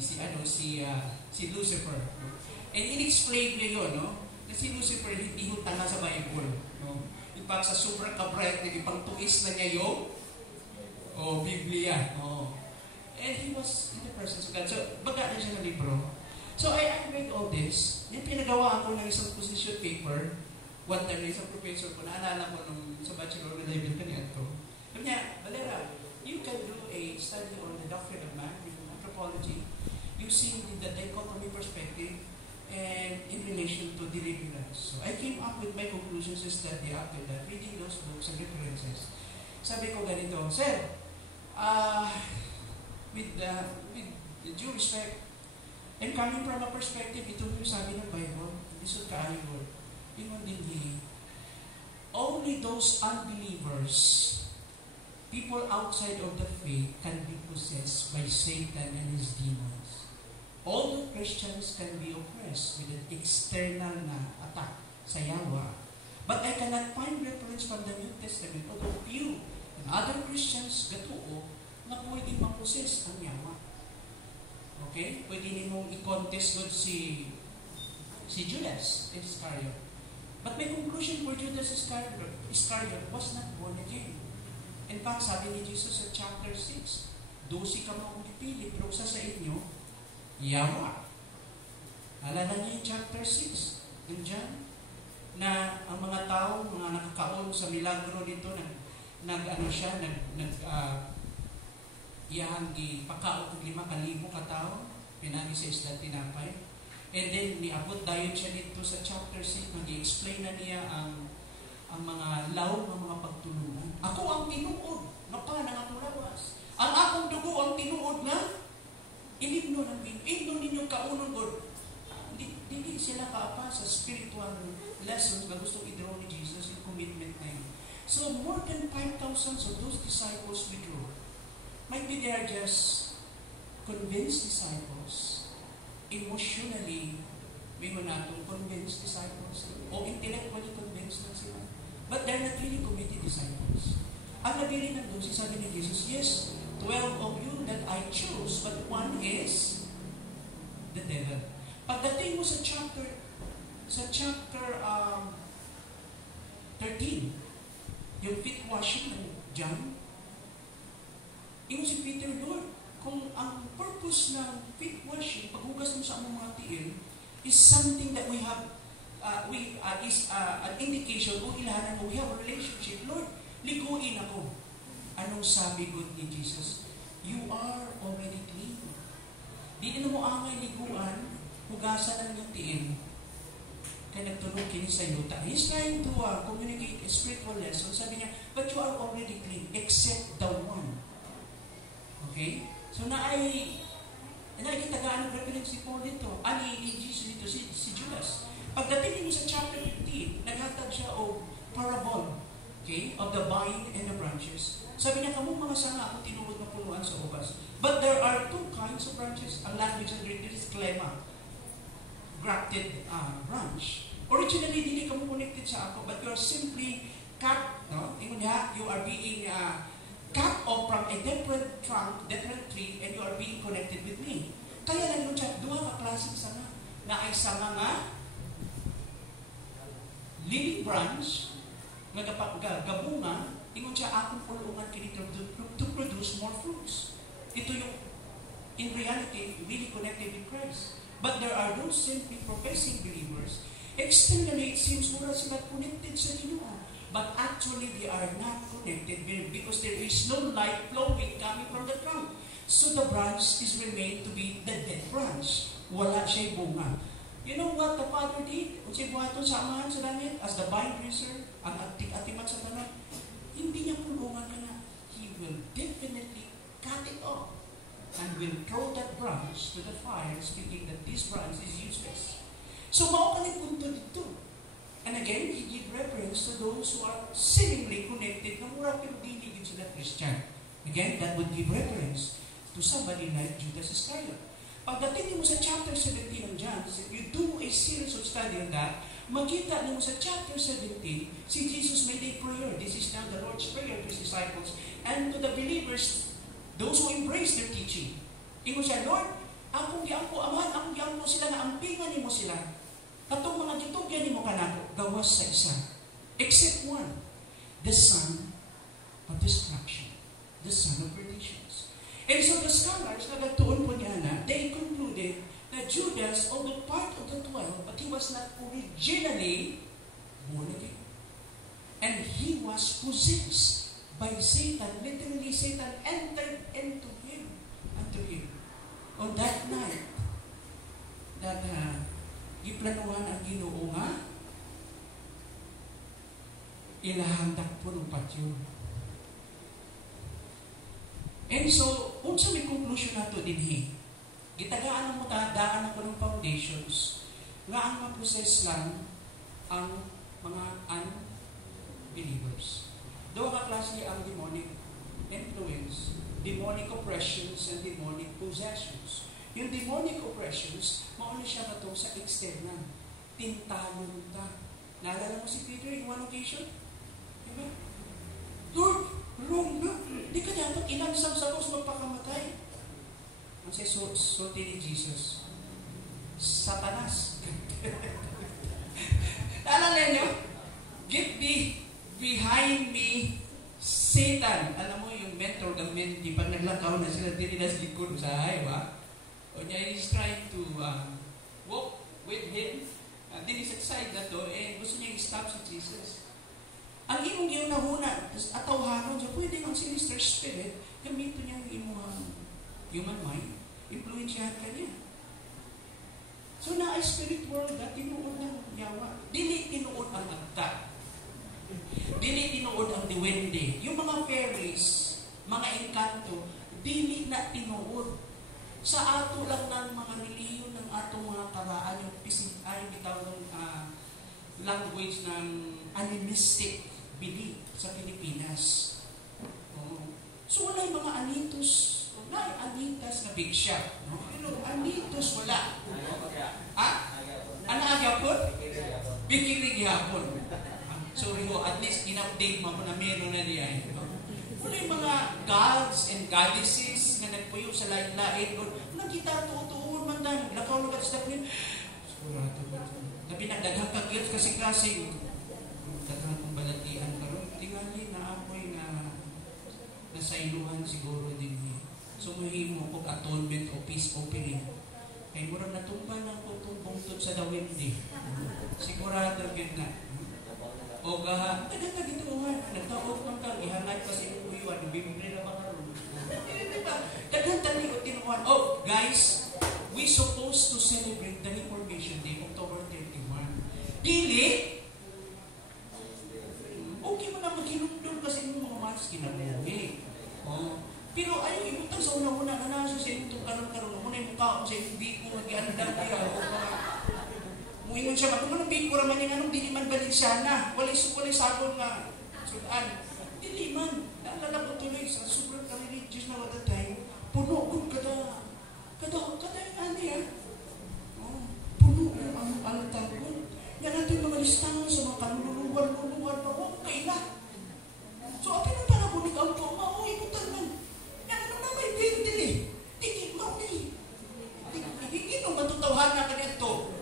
Lucifer. No? And in-explain niya yun, no? Kasi Lucifer, hindi ho tanga sa Bible. No? In fact, sa sobrang ka-bright, ipang-tuis na niya yung Biblia. And he was in the presence of God. So, baga na siya ng libro. So, I read all this. Yung pinagawa ako ng isang position paper, one time na isang professor ko, naalala ko nung sa bachelor na level ka niya ito. Sabi niya, Valera, you can do a study on the doctrine of man, anthropology, using the dichotomy perspective, and in relation to deliverance. So I came up with my conclusions is that after that, reading those books and references, sabi ko ganito, Sir, with due respect, and coming from a perspective, ito yung sabi ng Bible, lisod kaayo Lord, yun din only those unbelievers, people outside of the faith, can be possessed by Satan and his demons. Although Christians can be oppressed with an external na attack sa yawa, but I cannot find reference from the New Testament, although few and other Christians gatuo na pwede mapossess ang yawa. Okay? Pwede nimong i-contest doon si Judas Iscariot. But my conclusion for Judas Iscariot was not born again. In fact, sabi ni Jesus sa chapter 6, 12 ka mo akong ipili, pero sa inyo, yawa. Alala niyo yung chapter 6 in John? na ang mga tao, mga nakakaon sa milagro dito, iyang gipakaon ng 5,000 katao, pinagi sa isla tinapay. And then, niabot dayon siya dito sa chapter 6, nag-i-explain na niya ang mga law ng mga pagtulungan. Ako ang tinuod, napa ng akong lawas. Ang akong dugo ang tinuod na inigno ng vino. Igno ninyong kaunong God. Hindi sila kaapa sa spiritual lessons na gusto i-draw ni Jesus, yung commitment na yun. So, more than 5,000 of those disciples withdrew. Might be they are just convinced disciples, emotionally, may manatong convinced disciples, o intellectually convinced na sila. But they're not really committed disciples. Ang nabili ng doon, sabi ni Jesus, yes, 12 of you that I chose, but one is the devil. Pagdating mo sa chapter 13, yung feet washing ng John, yung si Peter, Lord, kung ang purpose ng feet washing, paghugas mo sa among mga tiil, is something that we have, is an indication kung ilahanan mo, we have a relationship. Lord, liguin ako. Anong sabi good ni Jesus? You are already clean. Di na mo angay liguan, hugasan ng iyong tiil. Kaya nagtunog kini sa yuta. He's trying to communicate a spiritual lesson. Sabi niya, but you are already clean, except the one. Okay? So nakikitagaan ng reference si Paul dito. Ni Jesus dito, si Judas. Pagdating mo sa chapter 15, naghatag siya o parable, okay, of the vine and the branches. Sabi niya, kamong mga sanga ako tinuod na punuan sa ubas. But there are two kinds of branches. Ang language ng Greek is klema, grafted branch. Originally, hindi ka mo connected sa ako, but you are simply cut, no? You are being cut off from a different trunk, different tree, and you are being connected with me. Kaya lang yung chat, duha ka klaseng sanga na ay sanga nga living branch nga gabunga, ingon siya akong ulungan kini to produce more fruits. Ito yung in reality really connected with Christ. But there are those simply professing believers, externally it seems mura sila connected sa Ginoo. But actually, they are not connected because there is no light flowing coming from the trunk. So the branch is remained to be the dead branch. Wala siya'y bunga. You know what the Father did? Kung siya buhaton sa amahan sa langit, as the vine dresser, ang atik-atiman sa tanong, hindi niya pulungan ka na. He will definitely cut it off and will throw that branch to the fire, speaking that this branch is useless. So, mao ka ni punto dito. And again, he give reference to those who are seemingly connected na mura pero diligid sila Christian. Again, that would give reference to somebody like Judas Iscariot. Pagdating mo sa chapter 17 ng John, if you do a series of study on that, makita mo sa chapter 17, si Jesus made a prayer. This is now the Lord's Prayer to His disciples and to the believers, those who embrace their teaching. Ingon siya, Lord, akong giangko aman, akong giangko sila na ampingan nimo sila. Katong mga gitugyan nimo kanako gawas sa isa. Except one, the son of destruction, the son of perditions. And so the scholars, nagatuon po niya na, they concluded that Judas, although part of the 12, but he was not originally born again. And he was possessed by Satan. Literally, Satan entered into him. On that night, that giplanuhan ang Ginoo nga ilahang dakpon upat yun. And so, unsa may conclusion nato dinhi? Gitagaan mo daan ako ng foundations nga ang ma-process lang ang mga unbelievers. Doon ka klase ang demonic influence, demonic oppressions, and demonic possessions. Yung demonic oppressions, mauna siya katong sa external. Tintalon ta. Naalala mo si Peter in one occasion? Diba? Lord, wrong na. Di ka dapat ilansam sa Diyos magpakamatay. Ang sulti ni Jesus, Satanas. Naalala niyo? Get thee behind me, Satan. Alam mo yung mentor ng mentee, pag naglakaw na sila, dinilas likod sa hay, ba? O niya is trying to walk with him, Dili sa side na to, gusto niya i-stop si Jesus. Ang imong yung nahuna, at tawhanon, so pwede ang sinister spirit, gamitin niya yung imong human mind, influensyahan ka niya. So na ay spirit world, tinuod ng yawa. Dili tinuod ang agta. Dili tinuod ang diwende. Yung mga fairies, mga engkanto, dili na tinuod. Sa ato lang ng mga reliyon ng atong mga karaan, yung ay bitaw ng language ng animistic belief sa Pilipinas. So wala yung mga anitos. Wala yung anitas na big shot. No? Anitos wala. Ano agyapon? Bikirig yapon. Sorry ho, at least in-update mo na meron na niya. Wala yung mga gods and goddesses na nagpuyo sa lain-lain. Nakita tutuon man dahil. Lakaw lugat sa tapin. Tapi nagdaghang kagiyot kasi daghang kong balatian karon tingali na apoy na nasailuhan siguro din niya. So muhimo og atonement o peace offering. Kay murag natumba ng putong bungtod sa dawindi. Sigurado gid na. O gaha, nagtagituhan, nagtaog man kang ihangat pa sa imong uyuan, bibili na ba karon? Diba? Daghang tani o tinuan. Oh, guys, we supposed to celebrate the Reformation Day, October 31. Dili, okay mo na maghinundon kasi yung mga matas kinabuhi. Oh. Pero ayaw ibutang sa una-una na nasa sa itong karon-karon. Muna yung mukha ko sa itong biko, mag-iandang kaya. Muingon siya, kung anong biko raman yung anong dili man Balenciana. Walay sabon nga. Sudan. Dili man. Naalala ko tuloy sa super religious na wala tayo. Puno ko kada yung ani ah. Puno yung ang altar ko. Yan natin mga listahan sa mga kaluluwan pa. Huwag kaila. So, apin ang parabunig ang to, ibutan man. Yan naman na may dili. Tingin mo, hindi nung matutawhan na kanyan to.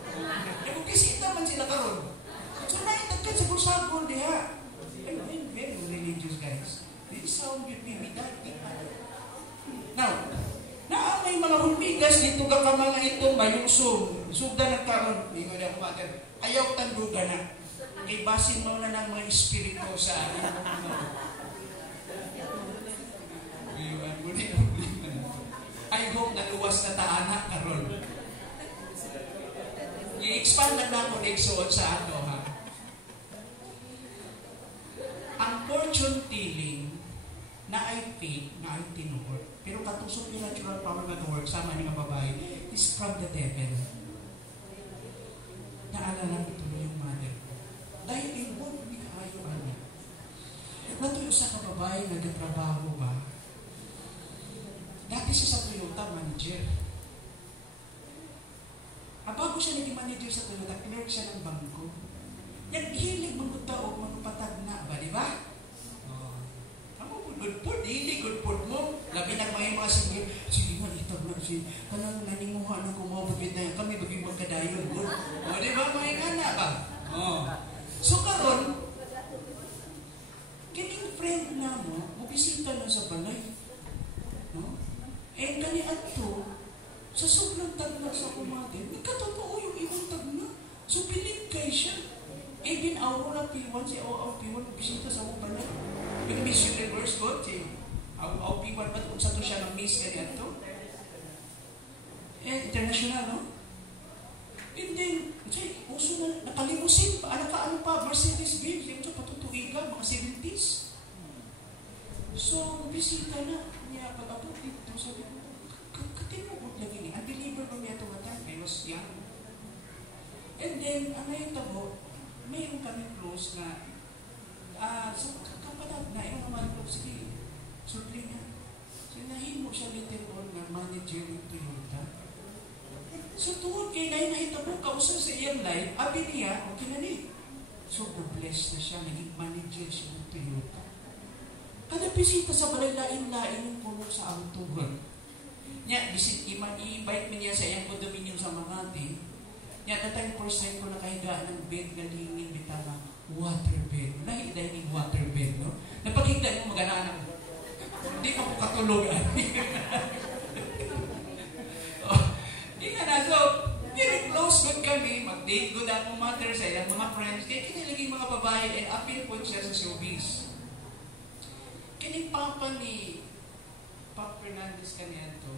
Yung kisita man sila karon. So, naitagkan sa bulsagol, diha. I'm very religious, guys. This sound with me, Now, may mga hulmigas dito ka mga itong mayungsog. Sugda nagkaroon. Ingon ako mater. Ayaw tandugan na. Kay basin mo na ng mga espiritu sa akin. I hope na luwas na taana karon. I-expand lang na ako nagsuot sa ato, ha? Ang fortune telling na ay fake, na ay tinuhor. Pero katusok yung natural power na work sama ni mga babae is from the devil. Naalala ko tuloy yung mother ko. Dahil involved, hindi ka ayaw niya. Natuyo sa kababae, nagtatrabaho ba? Dati siya sa Toyota, manager. Bago siya naging manager sa Toyota, clerk siya ng bangko. Naghilig mga tao, magpatag na ba, di ba? Good food, hindi good food mo. Labi na mga sige man, itag na si, kanang naninguha na kumabagit na yan, kami baging magkadayon. O, di ba, mga ingana ba? So, karon, kining friend na mo, mabisita na sa balay. Kani ato, sa sobrang tagna sa kumatin, ikatotoo yung ibang tagna. So, piling kayo siya. Even Aurora P1, si Aurora P1, bisita sa mong balay. Yung Miss Universe ko, si Aurora P1, ba't kung sa to siya ng Miss kaya ito? International, no? And then, uso na, nakalimusin pa, ano pa, Mercedes-Benz, yung sa patutuigan, mga 70s. So, bisita na, niya, pag-abot dito, sabi ko, katinubot lagi ni, undeliver ko niya ito matan, I was young. And then, ang ngayon tabo, mayroon kami close na, sa kapatid na, yung naman ko, sige, sudli niya. So, nahimo siya little on na manager ng Toyota. So, tuwag kay na nahitabo, kausap sa iyang life, abi niya, okay na ni. So, blessed na siya, naging manager siya ng Toyota. Kada bisita sa balay, lain-lain yung puno sa autoban. Nya, i-invite mo niya sa iyang condominium sa Makati. Nya, tatay first time ko nakahiga ng bed, galingin, bitama, water bed. Lahi dahil yung water bed, no? Napakita mo, mag-anak ko. Hindi ka po katulog. Hindi nga na, so, very close good kami, Mag-date good ako mother sa iyang mga friends. Kaya kinilagay mga babae, appeal po siya sa showbiz. Kini papa ni Pap Fernandez kaniadto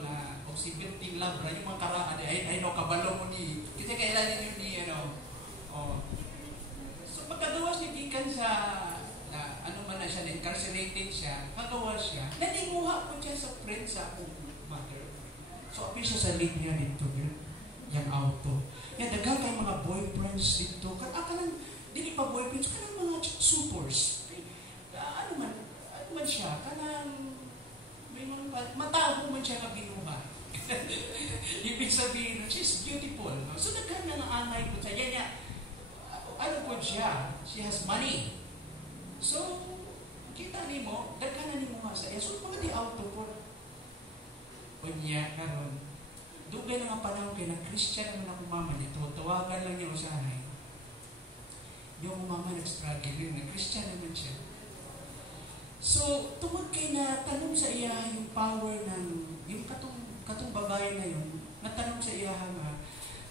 na si Berting Labra, yung mga karaan, ay no, kabalo mo ni, kita kailan yun ni, so pagkagawas ni Gikan sa, ano man na siya, incarcerated siya, kagawas siya, naninguha po siya sa friend sa akong mother. So, apil siya sa league niya dito, yung auto. Yan, dagang kayo mga boyfriends dito, kanang, hindi pa boyfriends, kanang mga supers. Ano man siya, kanang, may mga mataho man siya na binuha. Ibig sabihin, she's beautiful. No? So, nagkana ng anay po siya. Yan, ano po siya? She has money. So, kita ni mo, nagkana ni mo nga sa iya. So, mga di auto po. O niya, karon dugay na nga panahon kay na Christian naman ako mama nito. Tawagan lang niya ko sa anay. Yung mama nag-struggle yun. Na-Christian naman siya. So, tungod kay na tanong sa iya yung power ng, yung katong babae na yun, natanong sa iya nga,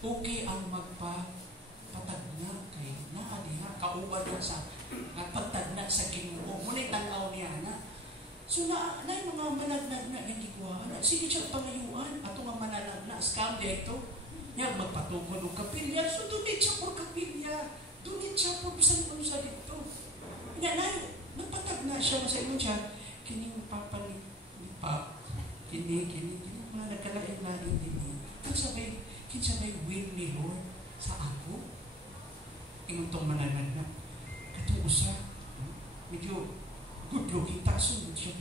okay ang magpapatagna kay naadiha, kaubad lang sa patagna sa Ginoo. Muna'y tanaw niya na. So, na yung mga managna na hindi ko sige siya pangayuan, ato nga managna, scam dito, niya magpatukon o kapilya, so dunit siya por kapilya, dunit siya por bisan kung sa dito. Nga na, napatag na siya sa inyo siya, kining papa ni Pap, kini, mga nagkalain na rin din. Kinsabay will ni Lord sa ako. Ingon tong mananag na. Katong usa, medyo good looking, taso siya.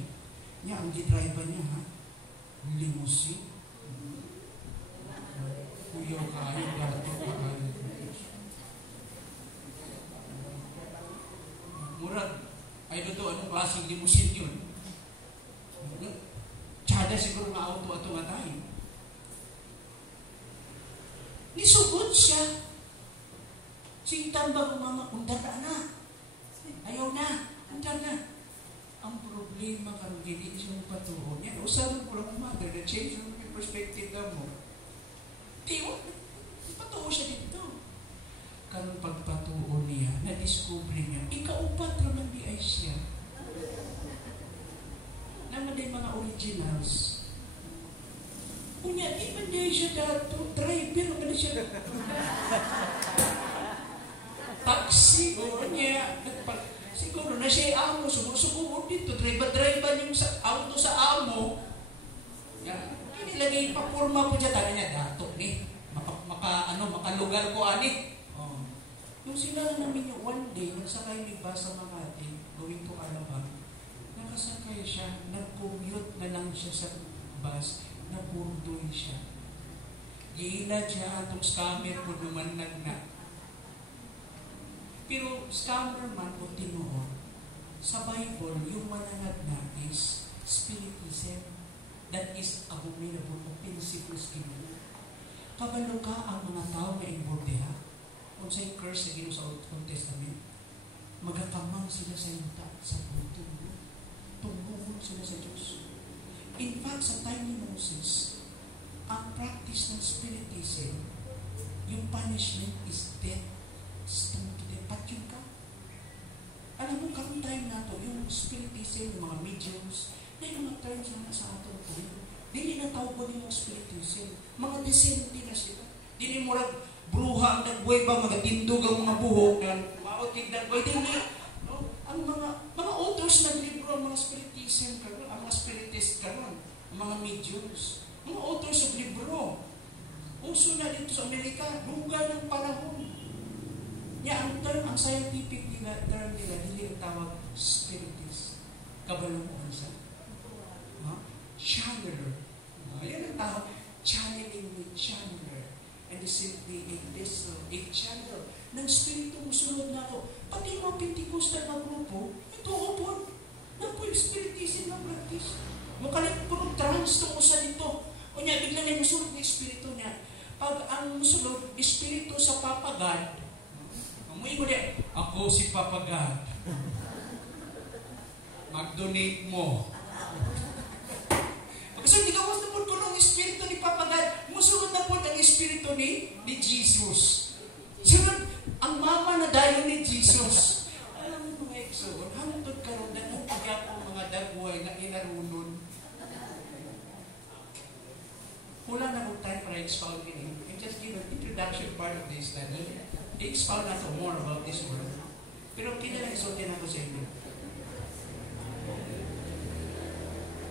Niya, ang di-driver niya, ha? Limousine. Kuyaw kayo, gato kayo. Murag, ay doon, anong klaseng limousine yun? Tsada siguro nga auto ato nga tayo. Nisugod siya. Sintang bago mama, undar na. Ayaw na, undar na. Ang problema karong gini isang patuon niya. Usahan ko lang mother, na change yung perspective na mo. Tiyo, patuon siya dito. Karong pagpatuon niya, na-discover niya, ikaupat naman di ay siya. Naman din mga originals. Unya, di man din siya dato, driver naman siya. Taxi, niya, siguro na siya amo, sumugod dito, driver yung auto sa amo. Inilagay pa forma po dyan, tayo niya, dato ni, makalugar ko ani. Yung sila namin yung one day, nagsakay ni ba sa Makati, going to Alabang, nakasakay siya, nag-commute na lang siya sa bus, napurdoy siya. Gila siya atong scammer po naman na. Pero scammer man o tinuon, sa Bible, yung mananag na is spiritism. That is abominable offensive to Ginoo. Kabalo ka ang mga tao na involved kung sa'yo curse sa Ginoo sa Old Testament, magakamang sila sa yuta, sa puto. Tungguhon sila sa Diyos. In fact, sa time ni Moses, ang practice ng spiritism, yung punishment is death. Stone to death. Patyong ka. Alam mo, karong time na to, yung spiritism, yung mga mediums, na yung mga terms na sa ato po, hindi na tawag ko yung spiritism. Mga desente na sila. Hindi mo rin bruha ang nagbuhay ba, mga tindog ang mga buhok, maotig nagbuhay. Hindi. No? Ang mga authors ng libro, ang mga spiritism karon, ang mga spiritist karon, ang mga mediums, mga authors ng libro. Uso na dito sa Amerika, lugar ng panahon. Ang term, ang scientific term nila, hindi ang tawag spiritist. Kabalo mo ano sa? Channeler. Yan ang tawag, channeling with channeler. And this is a channel ng spirito mo sunod na ako. Pati mga Pentecostal na grupo, ito po, na po yung spiritism ng practice. Mukha na po trans itong usa dito. O niya, bigla na yung musunod ng espiritu niya. Pag ang musunod, espiritu sa Papa God, amoy mo niya, ako si Papa God. Mag-donate mo. Kasi hindi ka mas napun ko ng espiritu ni Papa God, musunod na po ng espiritu espiritu ni Jesus. Sunod, ang mama na dayon ni Jesus. Alam mo mga igsoon, hangtod karon daghang pagyapon mga dagway na inarunon. Wala na mong time para expound ini. I just give an introduction part of this study. I-expound na to more about this word. Pero kinalagisotin ako sa inyo.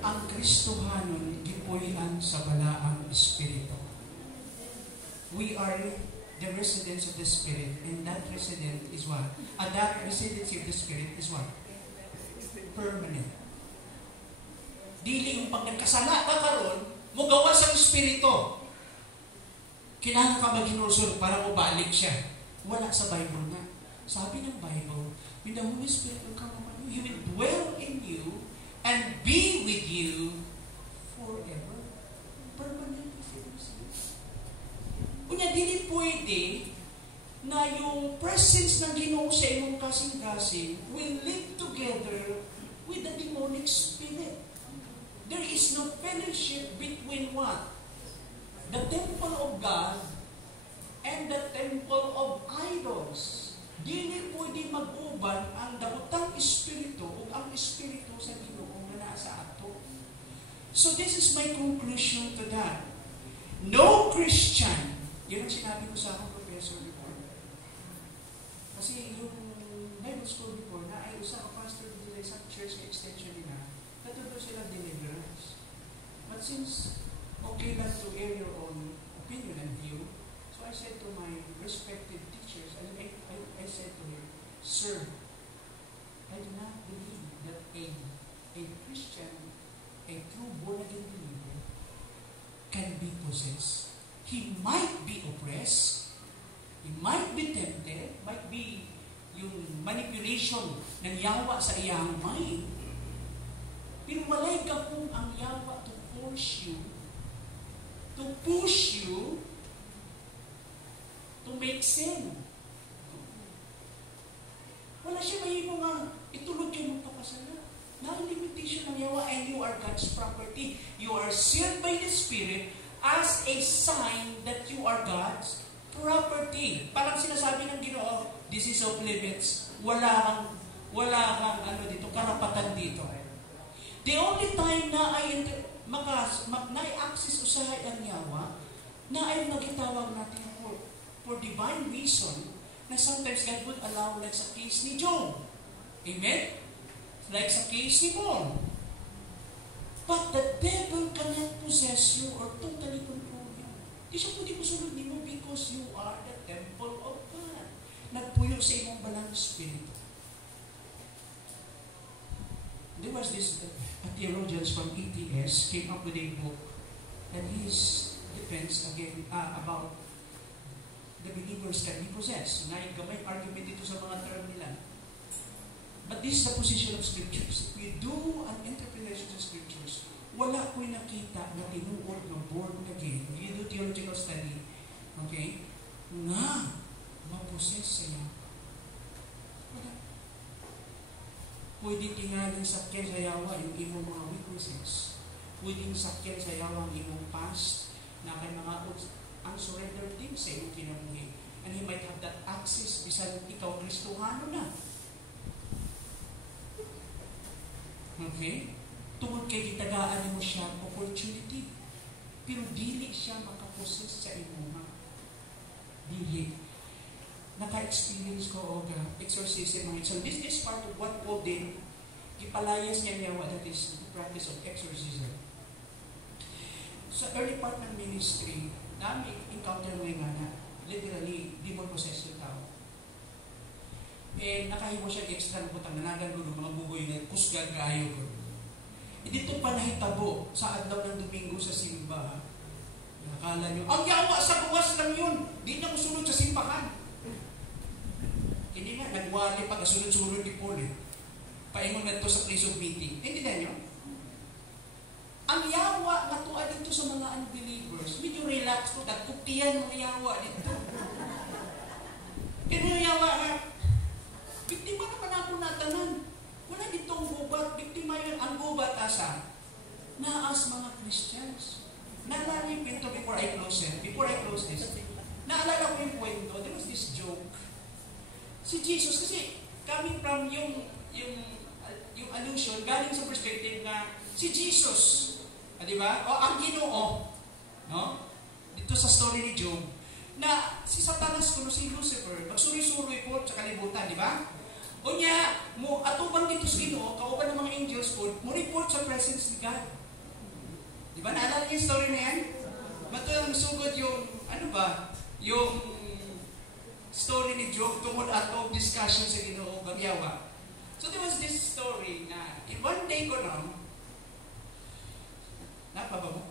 Ang Kristohanon gipuy-an sa balaang Espiritu. We are the residents of the Spirit, and that resident is what? That residency of the Spirit is what? Permanent. Dili yung pag nagkasala ka karon, mugawa sa Espiritu. Kailangan ka mag-inulsor para mabalik siya. Wala sa Bible nga. Sabi ng Bible, when the Holy Spirit will come upon you, He will dwell in you and be with you forever. Permanent. Kunya, dili pwede na yung presence ng Ginoo sa imong kasing-kasing will live together with the demonic spirit. There is no fellowship between what? The temple of God and the temple of idols. Dili pwede mag-uban ang dabutang espiritu o ang espiritu sa Ginoo na nasa ato. So this is my conclusion to that. No Christian, yun ang sinabi ko sa akong professor before. Kasi yung Bible school before na ay usa ka pastor dito sa church na extension nila, natuto sila deliverance. But since okay lang to air your own opinion and view, so I said to my respected teachers, and I said to him, Sir, I do not believe that a Christian, a true born-again believer, can be possessed. He might be oppressed, he might be tempted, might be yung manipulation ng yawa sa iyang mind. Pero walay ka kung ang yawa to force you, to push you, to make sin. Wala siya mahimo nga, itulog kayo magpapasala. Na limitation ng yawa, and you are God's property. You are sealed by the Spirit as a sign that you are God's property. Parang sinasabi ng Ginoo, this is off limits. Wala kang dito, karapatan dito. The only time na ay access usahay ang yawa, na ay nagitawag natin for divine reason, na sometimes God would allow, like sa case ni Job. Amen? Like sa case ni Paul. But the devil cannot possess you or totally control you. Di siya pwede musulod mo because you are the temple of God. Nagpuyo sa imong balang espiritu. There was this theologians from ETS came up with a book and his defense again about the believers can be possessed. Gamay argument ito sa mga term nila. But this is the position of Scriptures. If we do an interpretation of Scriptures, wala ko'y nakita na tinuod na born again. You do theological study, okay, na mapossess siya. Wala. Pwede tingaling sakyan sa yawa yung imong mga weaknesses. Pwedeng sakyan sa yawa ang imong past na kay mga unsurrendered things sa imong kinabuhi. And he might have that access bisan ikaw Kristohano na. Okay? Tungod kay gitagaan mo siya opportunity. Pero dili siya makaposes sa imo. Dili. Naka-experience ko og exorcism. So this part of what Paul did, ipalayas niya what that is the practice of exorcism. Sa early part ng ministry, namin encounter mo nga na literally demon-possessed yung tao. Nakahimo siya extra ng putang nanagan ko ng mga bugoy na kusgan kaayo ko. Dito pa nahitabo sa adlaw ng Domingo sa simba. Nakala nyo, ang yawa sa buwas lang yun. Di na musunod sa simbahan. Hindi nga, nagwali pag sunod-sunod ni Paul Paingon na ito sa place of meeting. Hindi na nyo? Ang yawa na tuwa dito sa mga unbelievers, medyo relax to, nagkuktiyan ng yawa dito. Pero yung yawa nga, biktima naman ako natanan. Wala ditong gubat. Biktima yun. Ang gubat asa. Naas mga Christians. Naalala yung kwento before I close this. Naalala ko yung kwento, there was this joke. Si Jesus, kasi coming from yung allusion, galing sa perspective na si Jesus, di ba? O ang Ginoo, no? Dito sa story ni Job, na si Satanas kuno si Lucifer, magsuri-suri po sa kalibutan, di ba? O niya, mo atubang dito sa Ginoo, kauban ng mga angels po, mo report sa presence ni God. Di ba? Naalala niyo yung story na yan? Mato ang sugod yung, yung story ni Job tungkol ato discussion sa Ginoo bagyawa. So there was this story na in one day ko na, napaba mo?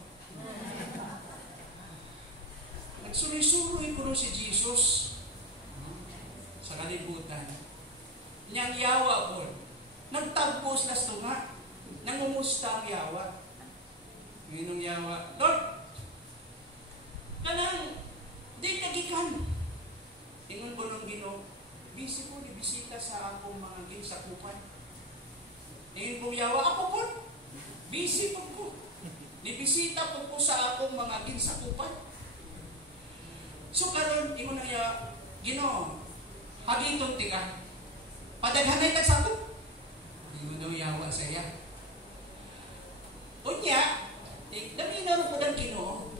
Nagsuri-suri ko si Jesus sa kalibutan. Niyang yawa po. Nagtagpos na nga. Nangumusta ang yawa. Ngayon yawa, Lord, kanang, di nagikan. Ingon ko ng Ginoo, busy po, bisita sa akong mga ginsakupan. Ngayon po yawa, ako po, busy po. Nibisita po sa akong mga ginsakupan. So karon, ingon na yawa, Ginoo, hagiton tika. Padaghanay ka sa ako. Ingon daw yawa sa iya. Unya, naminaw po ng Ginoo.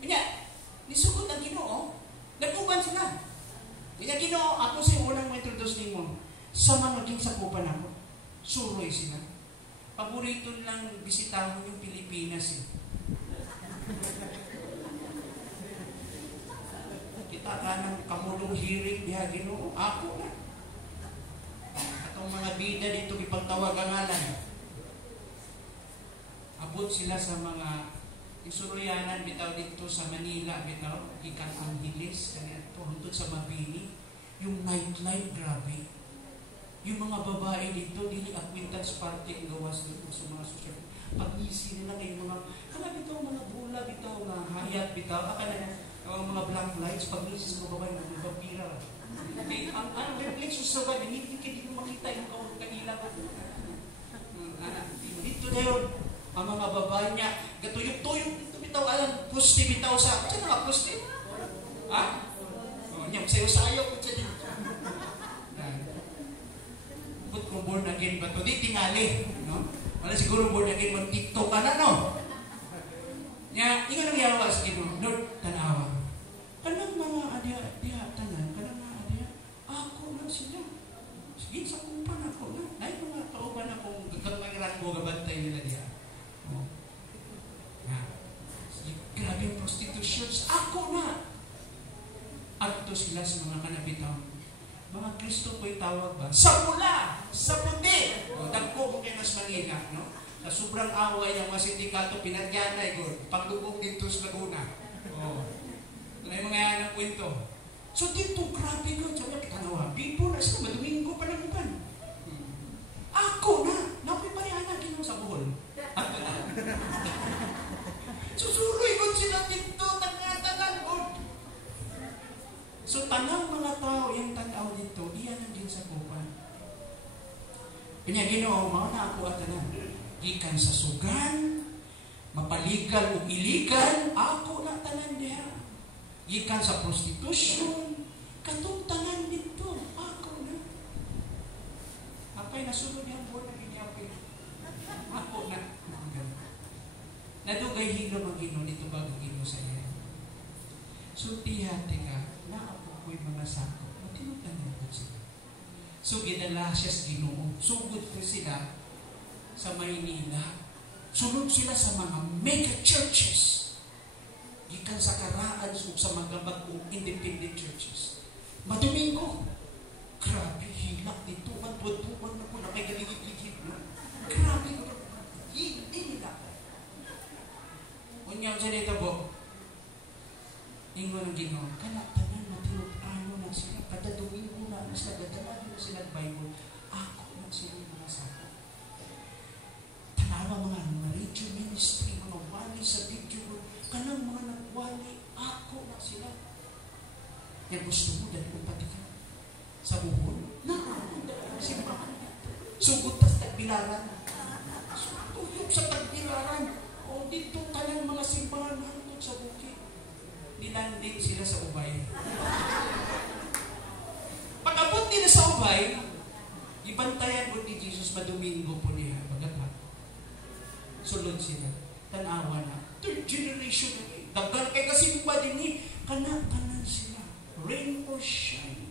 Unya, nisugot ang Ginoo. Nag-uban sila. Unya, Ginoo, ako sa unang ma-introduce nimo. Sa mga ginsakupan ako. Suroy sila. Paborito lang bisitahan yung Pilipinas. Kita ka ng kamulong hearing diha, Ginoo. Ako na. Atong mga bida dito ipagtawag ang ngalan. Abot sila sa mga isuroyanan bitaw dito sa Manila, bitaw ikan Angeles, kanya ito hangtod sa Mabini, yung nightlife grabe. Yung mga babae dito, dili acquaintance party ang gawas dito sa mga social. Pag-isi nila yung mga, bitaw mga bula, bitaw mga hayat, bitaw, ang mga black lights, pag-isi sa mga babae, mga vampira. Ang reflection sa babae, hindi ko makita yung kanila. Dito na yun. Ang mga babae niya, gatuyog-tuyog dito bitaw, alam, pusti bitaw sa, saan nga pusti? Ha? O, niya, sayo-sayo ko siya dito. But kung born again ba ito, di tingali, no? Wala siguro born again, mag-tiktok ka na, no? Niya, ikaw nang yawa sa Ginoo, Lord, tanawa. Kanang mga adya, tanan, kanang mga adya, ako lang sila. Sige, sa kumpan ako na. Ay, mga kauban akong gagamiran ko, gabantay nila diya. Grabe yung prostitutions. Ako na! At ito sila sa mga kanabitaw. Mga Kristo ko'y tawag ba? Sa pula! Sa puti! Dagko mo kayo mas mangina, no? Sa sobrang away ng mga sindikato, pinagyanay ko. Paglubog dito sa Laguna. Ito na yung mga yan ang kwento. So dito, grabe ko. Sabi ko, tanawa, before na sila, madomingo pa ng upan. Ako na! Napiparihan Ginoo sa buhol. Ako na. Susuloy ko sila dito, tangan ko. So, tanang mga tao, yung tanaw dito, iyan ang ginsakupan. Kanya, Ginoo, mga na ako at tanan. Ikan sa sugan, mapaligal o iligal, ako na tanan diha. Ikan sa prostitution, katong tanan dito, ako na. Apay, nasunod yung board na ginyapin. Ako na. Nadugay hilo ang Ginoo dito bago Ginoo sa iya. Sultihan ka, naapo ko'y mga sako. Tinutanong ko sila. So, ginala siya sa Ginoo. Sugod ko sila sa Maynila. Sunod sila sa mga mega churches. Gikan sa Karaan, sa mga bagong independent churches. Madomingo. Grabe, hilak dito. Tuwan na po na kay galigid-ligid. Grabe ko. Hindi nila. Unyang siya dito po. Ingon ang Ginoo, kanatanan matinod-ano na sila. Kada Domingo na sila, dadala na sila ng Bible. Ako na sila mga sako. Tanawa mga radio ministry, mga wali sa video, kanang mga nagwali, ako na sila. Yan gusto mo dahil kung pati ka sa buhol. Simbahan. Sugot tas tagbilaran. Sugod sa tagbilaran. O dito ka ng mga simbahan. standing sila sa ubay. Pag-abot nila sa ubay, ibantayan po ni Jesus madomingo po niya. Pagkata. Sulod sila. Tanawa na. Third generation. Dagan kay kasimba din ni. Kanan sila. Rain or shine.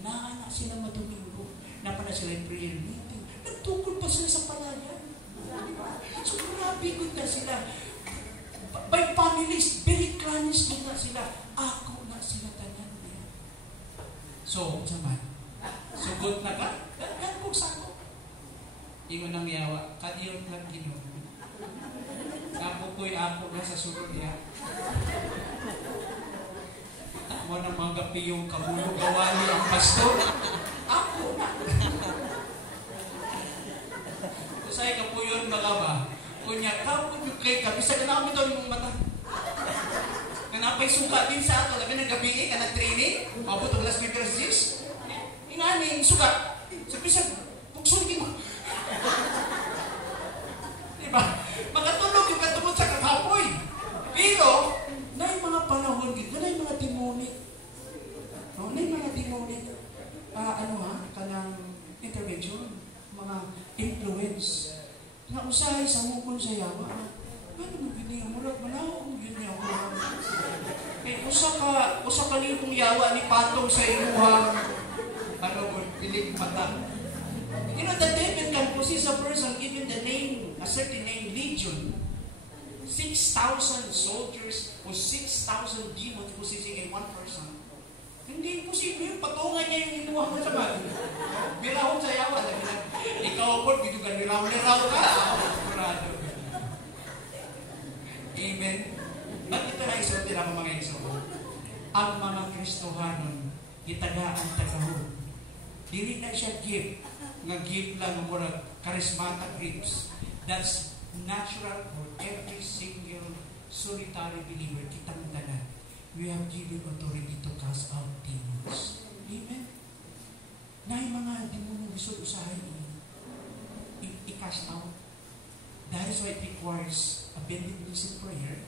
Naanak sila madomingo. Napana sila yung prayer meeting. Nagtukol pa sila sa palayan. So grabe good na sila. By families, very clannish na sila. Ako na sila tanan niya. So, saman. Sugot na ka? Yan po sa ako. Ingon ang yawa. Kadiyot lang Ginoo. Ako ko'y ako na sa surod niya. Ako na mga gapi yung kabulog gawali ang pastor. Ako na. Kusay ka po yun mga ba? Kunya, kapag yung kay ka, bisa ka namin ito yung mata. Nanapay suka din sa ato, labi ng gabi ka nag-training, mabutong last papers this. Ingani, suka. Sa bisa, pagsulgin mo. Diba? Makatulog yung katubot sa kakapoy. Pero, na yung mga panahon dito, na yung mga demonic. No, na yung mga demonic, kanang intervention, mga influence. Na usahay sa mukon sa yawa. Ano mo bining murag manaw mo yun yawa. Eh usa ka nitong yawa ni patong sa imuhang piling mata. You know, the devil can possess a person given the name, a certain name, legion. 6,000 soldiers or 6,000 demons possessing in one person. Hindi posible yung patungan niya yung inuwang na saman. Mirahon sa yawa. Ikaw po, dito ka niraw-liraw ka. Kurado. Amen. Ba't ito na isulti lang mga iso? Ang mga Kristohanon, itagaan tagahon. Dili na siya gift. Nga gift lang ng charismatic gifts. That's natural for every single solitary believer. Kitang tanan. We have given authority to cast out demons. Amen? Na yung mga demonyo gusto usahin i-cast out. That is why it requires a bending in prayer.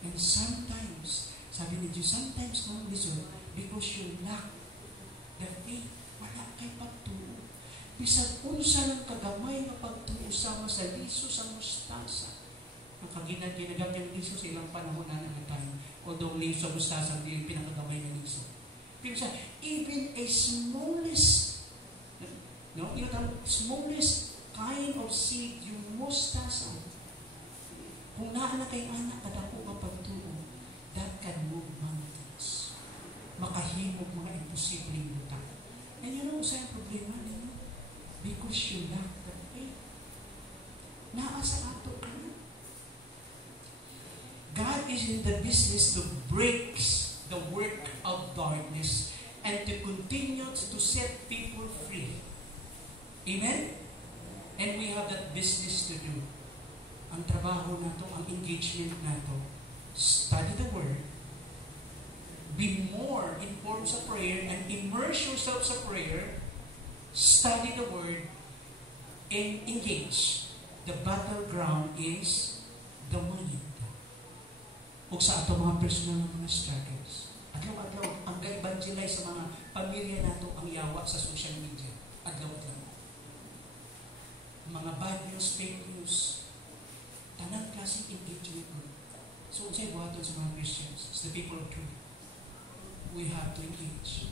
And sometimes, sabi ni Diyos, sometimes no reason, because you lack the faith, wala kay pagtuo. Bisag unsa ng kagamay na pagtuo sama sa liso sa mustasa. Ang ginagamit ng liso sa ilang panahon na tayo. Although liso sa mustasa, hindi yung pinakagamay ng liso. Pero sa, even a smallest, smallest kind of seed, yung mustasa, kung naanak kay anak, kadako ka pagtuo, that can move mountains. Makahimog mga imposibleng lutak. And you know, saan problema ninyo? Because you lack the faith. Naasa ato ka na. God is in the business to break the work of darkness and to continue to set people free. Amen? And we have that business to do. Ang trabaho nato, ang engagement nato, study the Word, be more informed sa prayer, and immerse yourself sa prayer, study the Word, and engage. The battleground is the mind. O sa ato mga personal na mga struggles. Adlaw-adlaw, ang ga-evangelize sa mga pamilya nato ang yawa sa social media. Adlaw-adlaw. Mga bad news, fake news, tanang klaseng engagement mo. So, unsay buhaton sa mga Christians, as the people of truth, we have to engage.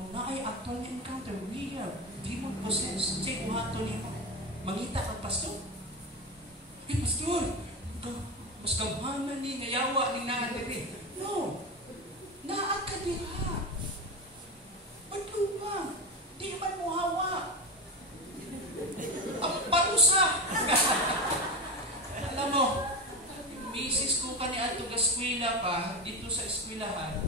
Kung na ay actual na encounter, we have demon possessed. Unsay buhaton nimo? Mangita ang pastor. Pastor, mas kabuhanan ni ngayawa ni naadiri. No. Naag ka diha. Madluma. Di man mo hawa. Ang parusa. Alam mo, misis ko ka ni ato eskwela pa, dito sa eskwelahan,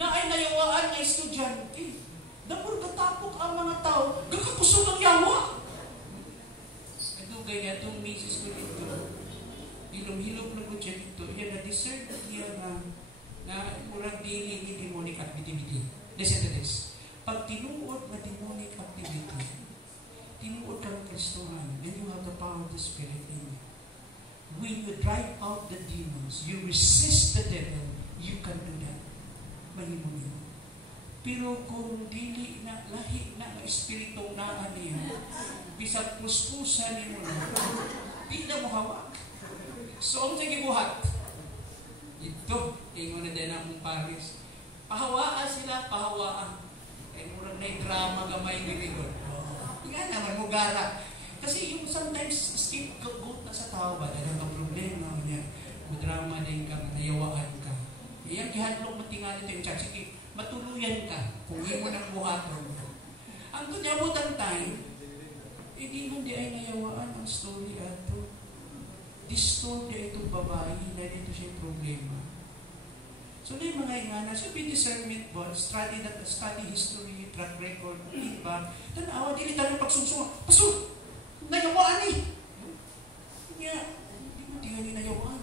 na ay nayawaan ng estudyante. Dapur katapok ang mga tao, gakakusog ang yawa. Kadugay na itong misis ko dito. Hilom-hilom na ko siya dito. Yan na-discern niya na murang dili ni demonic activity. Listen to this. Pag tinuod na demonic activity, tinuod ka ng Kristohan, then you have the power of the Spirit in you. When you drive out the demons, you resist the devil, you can do that. Mahimo niyo. Pero kung dili na lahi na nga espiritu na niya, bisag puspusan ni mo na, di na mo hawak. So, ang gibuhat, ito, ingon na din ang Paris. Pahawaan sila, pahawaan. Kaya murang na yung drama gamay niligon. Nga naman, mugara. Kasi yung sometimes, scapegoat na sa tao ba, dagang ang problema niya. Drama din ka, nayawaan ka. Iyang gihanlong matingan ito yung chat. Sige, matuluyan ka kung hindi mo nang buhaton. Ang kunyabot ang time, hindi mo di ay nayawaan ang story ato. This story itong babae, na dito siya yung problema. So, na yung mga ingana, so be discernment ba, study history, track record, diba? Tanawa, dili tayo pagsusunod. Pasod! Nayawaan eh! Kaya, hindi mo di nayawaan.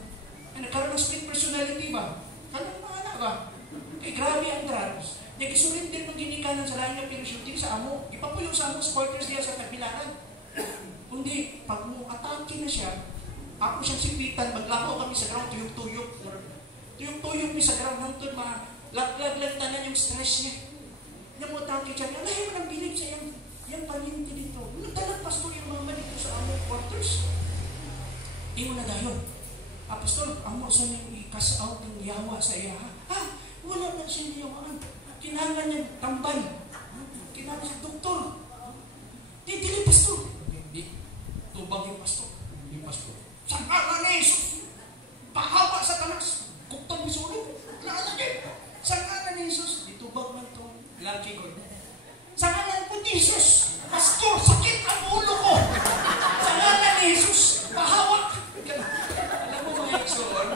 Nagkaroon ng split personality ba? Kanang mga anak ba? Kaya grabe ang drugs. Nag-surrender ng ginikanan sa lain ng pinusyuting sa amo. Ipapulong sa amo supporters niya sa Tagbilaran. Kundi, pag mo atake na siya, ako siyang sipitan, maglako kami sa ground, tuyok-tuyok. Tuyok-tuyok mi sa ground, nang ito, laglag-tanan yung stress niya. Yung mo atake siya, alahin mo ng bilig sa yung paninti dito. Nagdalag pastor yung mama dito sa amo quarters. Iyon na dayon. Apostol, amo sa niyang i-cast out ng yawa sa iya. Wala na siya niyawaan. Kinangan niya tambay. Kinangan siya doktor. Dili pastor. Hindi. Tubag yung pastor. Hindi pastor. Sangka na Jesus. Pahawa sa tanas. Kuktang bisulog. Lalagay. Sangka na Jesus. Ditubag man ito. Lagi ko. Sangka na po Jesus. Pastor, sakit ang ulo ko. Sangka na ni Jesus. Pahawa. Alam mo mga ekson,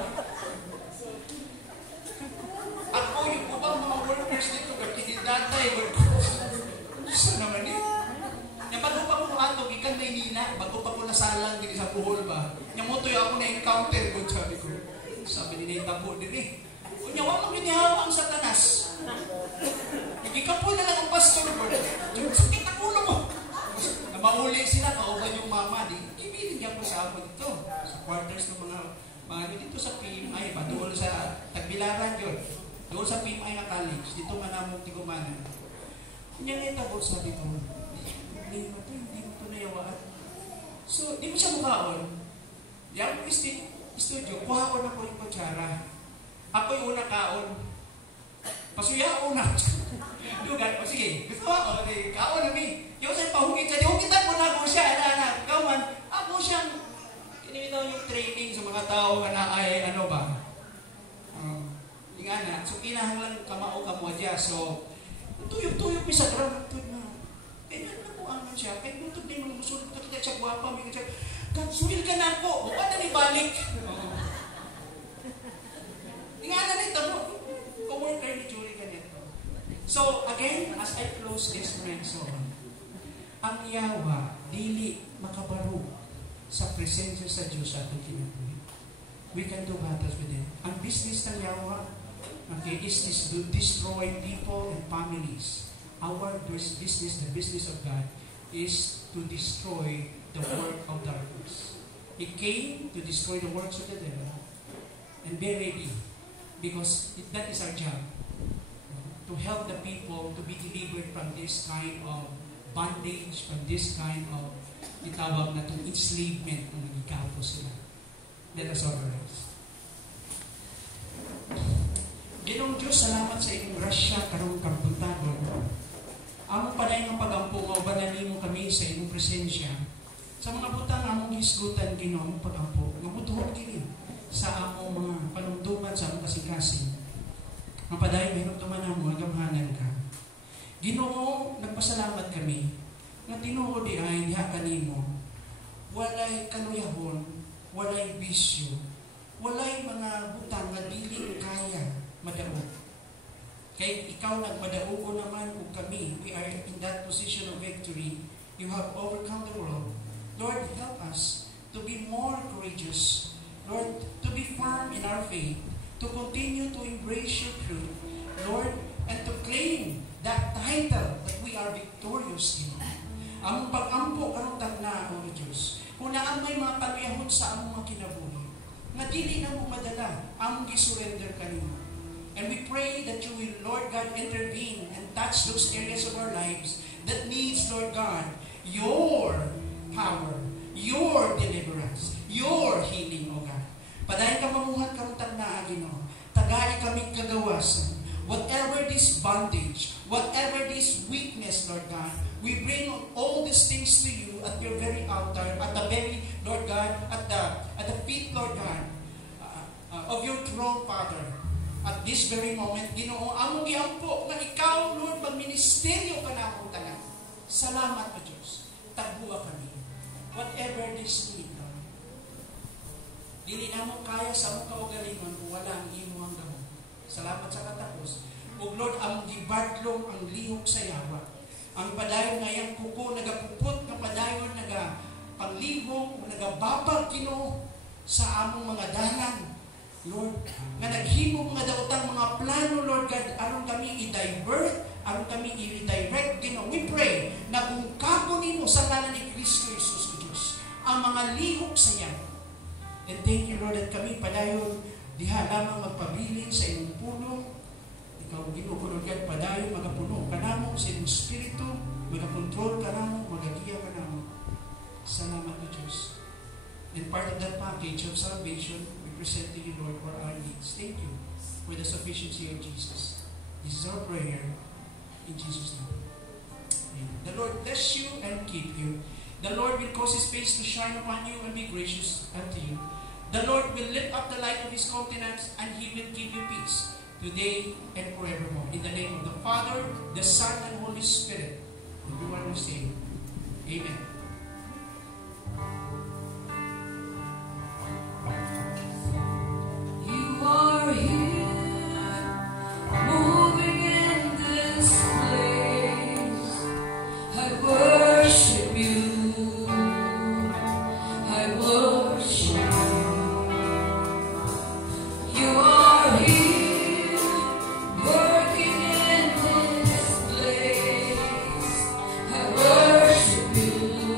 ako yung ubang mga workers dito, katinindatay, saan naman yun? Bago pa ko ato, ikan na inina, bago pa ko nasalang din sa puhol ba, nyamutoy ako na-encounter ko, sabi ni Tabo din eh. Kung nyawa mo ginihawa ang satanas, nagikapoy na lang ang pastor ko, sakit ang ulo mo. Na mauli sila, kauban yung mama, kibirin niya po sa ako dito, sa quarters ng mga dito sa PMI ba, doon sa Tagbilaran yun, doon sa PMI na college, dito manamong tigumanan. Kanya na itabot sa dito, hindi mo ito nayawaan. So, di mo siya mukhaon. Yan po studio, kuhaon ako yung kutsara. Ako yung una kaon. Pasuya una. Dugan, sige, gusto ako, kaon namin. Yung sa'yo pahugit siya, hugitan mo na ako siya, anak, kawan, ako siyang, kinimitaw yung training sa mga tao na ay, ano ba? Yung anak, so kinahanglan kamao ka mo dyan, so, tuyok-tuyok mi sa ground, kaya na po ang siya, kaya butog din mga musulog, kita siya guwapa, may siya, kansulil ka na po, o ka na ibalik. Yung anak na ito mo, co-worker ni Julie ka nito. So, again, as I close this mention, ang yawa, dili makabaro sa presensya sa Diyos sa ating kinabuhi. We can do battles with it. Ang business ng yawa, okay, is this to destroy people and families. Our business, the business of God, is to destroy the work of darkness. He came to destroy the works of the devil. And be ready, because that is our job. To help the people to be delivered from this kind of bondage, from this kind of itawag na itong enslavement na nagikapo sila. Let us all rise. Ginoong Diyos, salamat sa inyong grasya karong kapuntagon. Amo pa na yung pagampo, maubanan mo kami sa inyong presensya. Sa mga butang among hisgutan, Ginoong pagampo, mabutuhon kini sa among mga panumduman sa among kasing-kasing. Mapadayon, mayroon tumanang mga gamhanan ka. Ginoo, nagpasalamat kami na tinuod di ay niya kanimo. Walay kaluyahon, walay bisyo, walay mga butang na dili kaya madaog. Kaya ikaw nagmadaugo naman kung kami, we are in that position of victory. You have overcome the world. Lord, help us to be more courageous. Lord, to be firm in our faith, to continue to embrace your truth, Lord, and to claim that title that we are victorious in. Among pag-ampo karong tagna, O Diyos, kung naan may mga paluyahon sa among mga kinabuhi, nga dili na mo madala, among gisurrender kanimo. And we pray that you will, Lord God, intervene and touch those areas of our lives that needs, Lord God, your power, your deliverance, your healing, O God. Padayon ka mamuhat karutang na Ginoo. Tagay kami kagawasan. Whatever this bondage, whatever this weakness, Lord God, we bring all these things to you at your very altar, at the very, Lord God, at the feet, Lord God, of your throne, Father. At this very moment, Ginoo, among giampo nga ikaw, Lord, magministeryo ka na akong tanan. Salamat, O Diyos. Tagbuha kami. Whatever this need, Lord. Dili na mo kaya sa mong kaugalingon kung wala ang imo ang gamot. Salamat sa katapos. O Lord, ang gibadlong ang lihok sa yawa. Ang padayon ngayang kuko, nagapupot na padayon, nagapanglihok, nagababag, Ginoo, sa among mga dalan. Lord, nga naghimog nga daotang mga plano, Lord God, aron kami i-divert, aron kami i-redirect, Ginoo. We pray na kung kakunin mo sa ngalan ni Kristo Jesus, O Diyos, ang mga lihok sa yawa. And thank you, Lord, at kami padayon diha lamang magpabilin sa inyong puno. Ikaw, Ginoo, Lord God, padayon magapuno ka namo sa inyong Espiritu, magakontrol ka namo, magagiya ka namo. Salamat, O Diyos. And part of that package of salvation, we present to you, Lord, for our needs. Thank you for the sufficiency of Jesus. This is our prayer in Jesus' name. Amen. The Lord bless you and keep you. The Lord will cause His face to shine upon you and be gracious unto you. The Lord will lift up the light of His countenance and He will give you peace today and forevermore. In the name of the Father, the Son, and Holy Spirit. Everyone will say, Amen. You are here, moving in this place. I worship you. I worship you. You are here, working in this place. I worship you.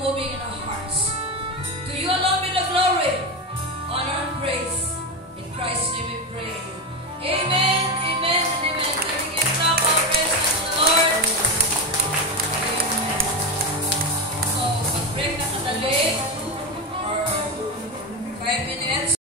moving in our hearts. To you alone be the glory, honor, and praise. In Christ's name we pray. Amen.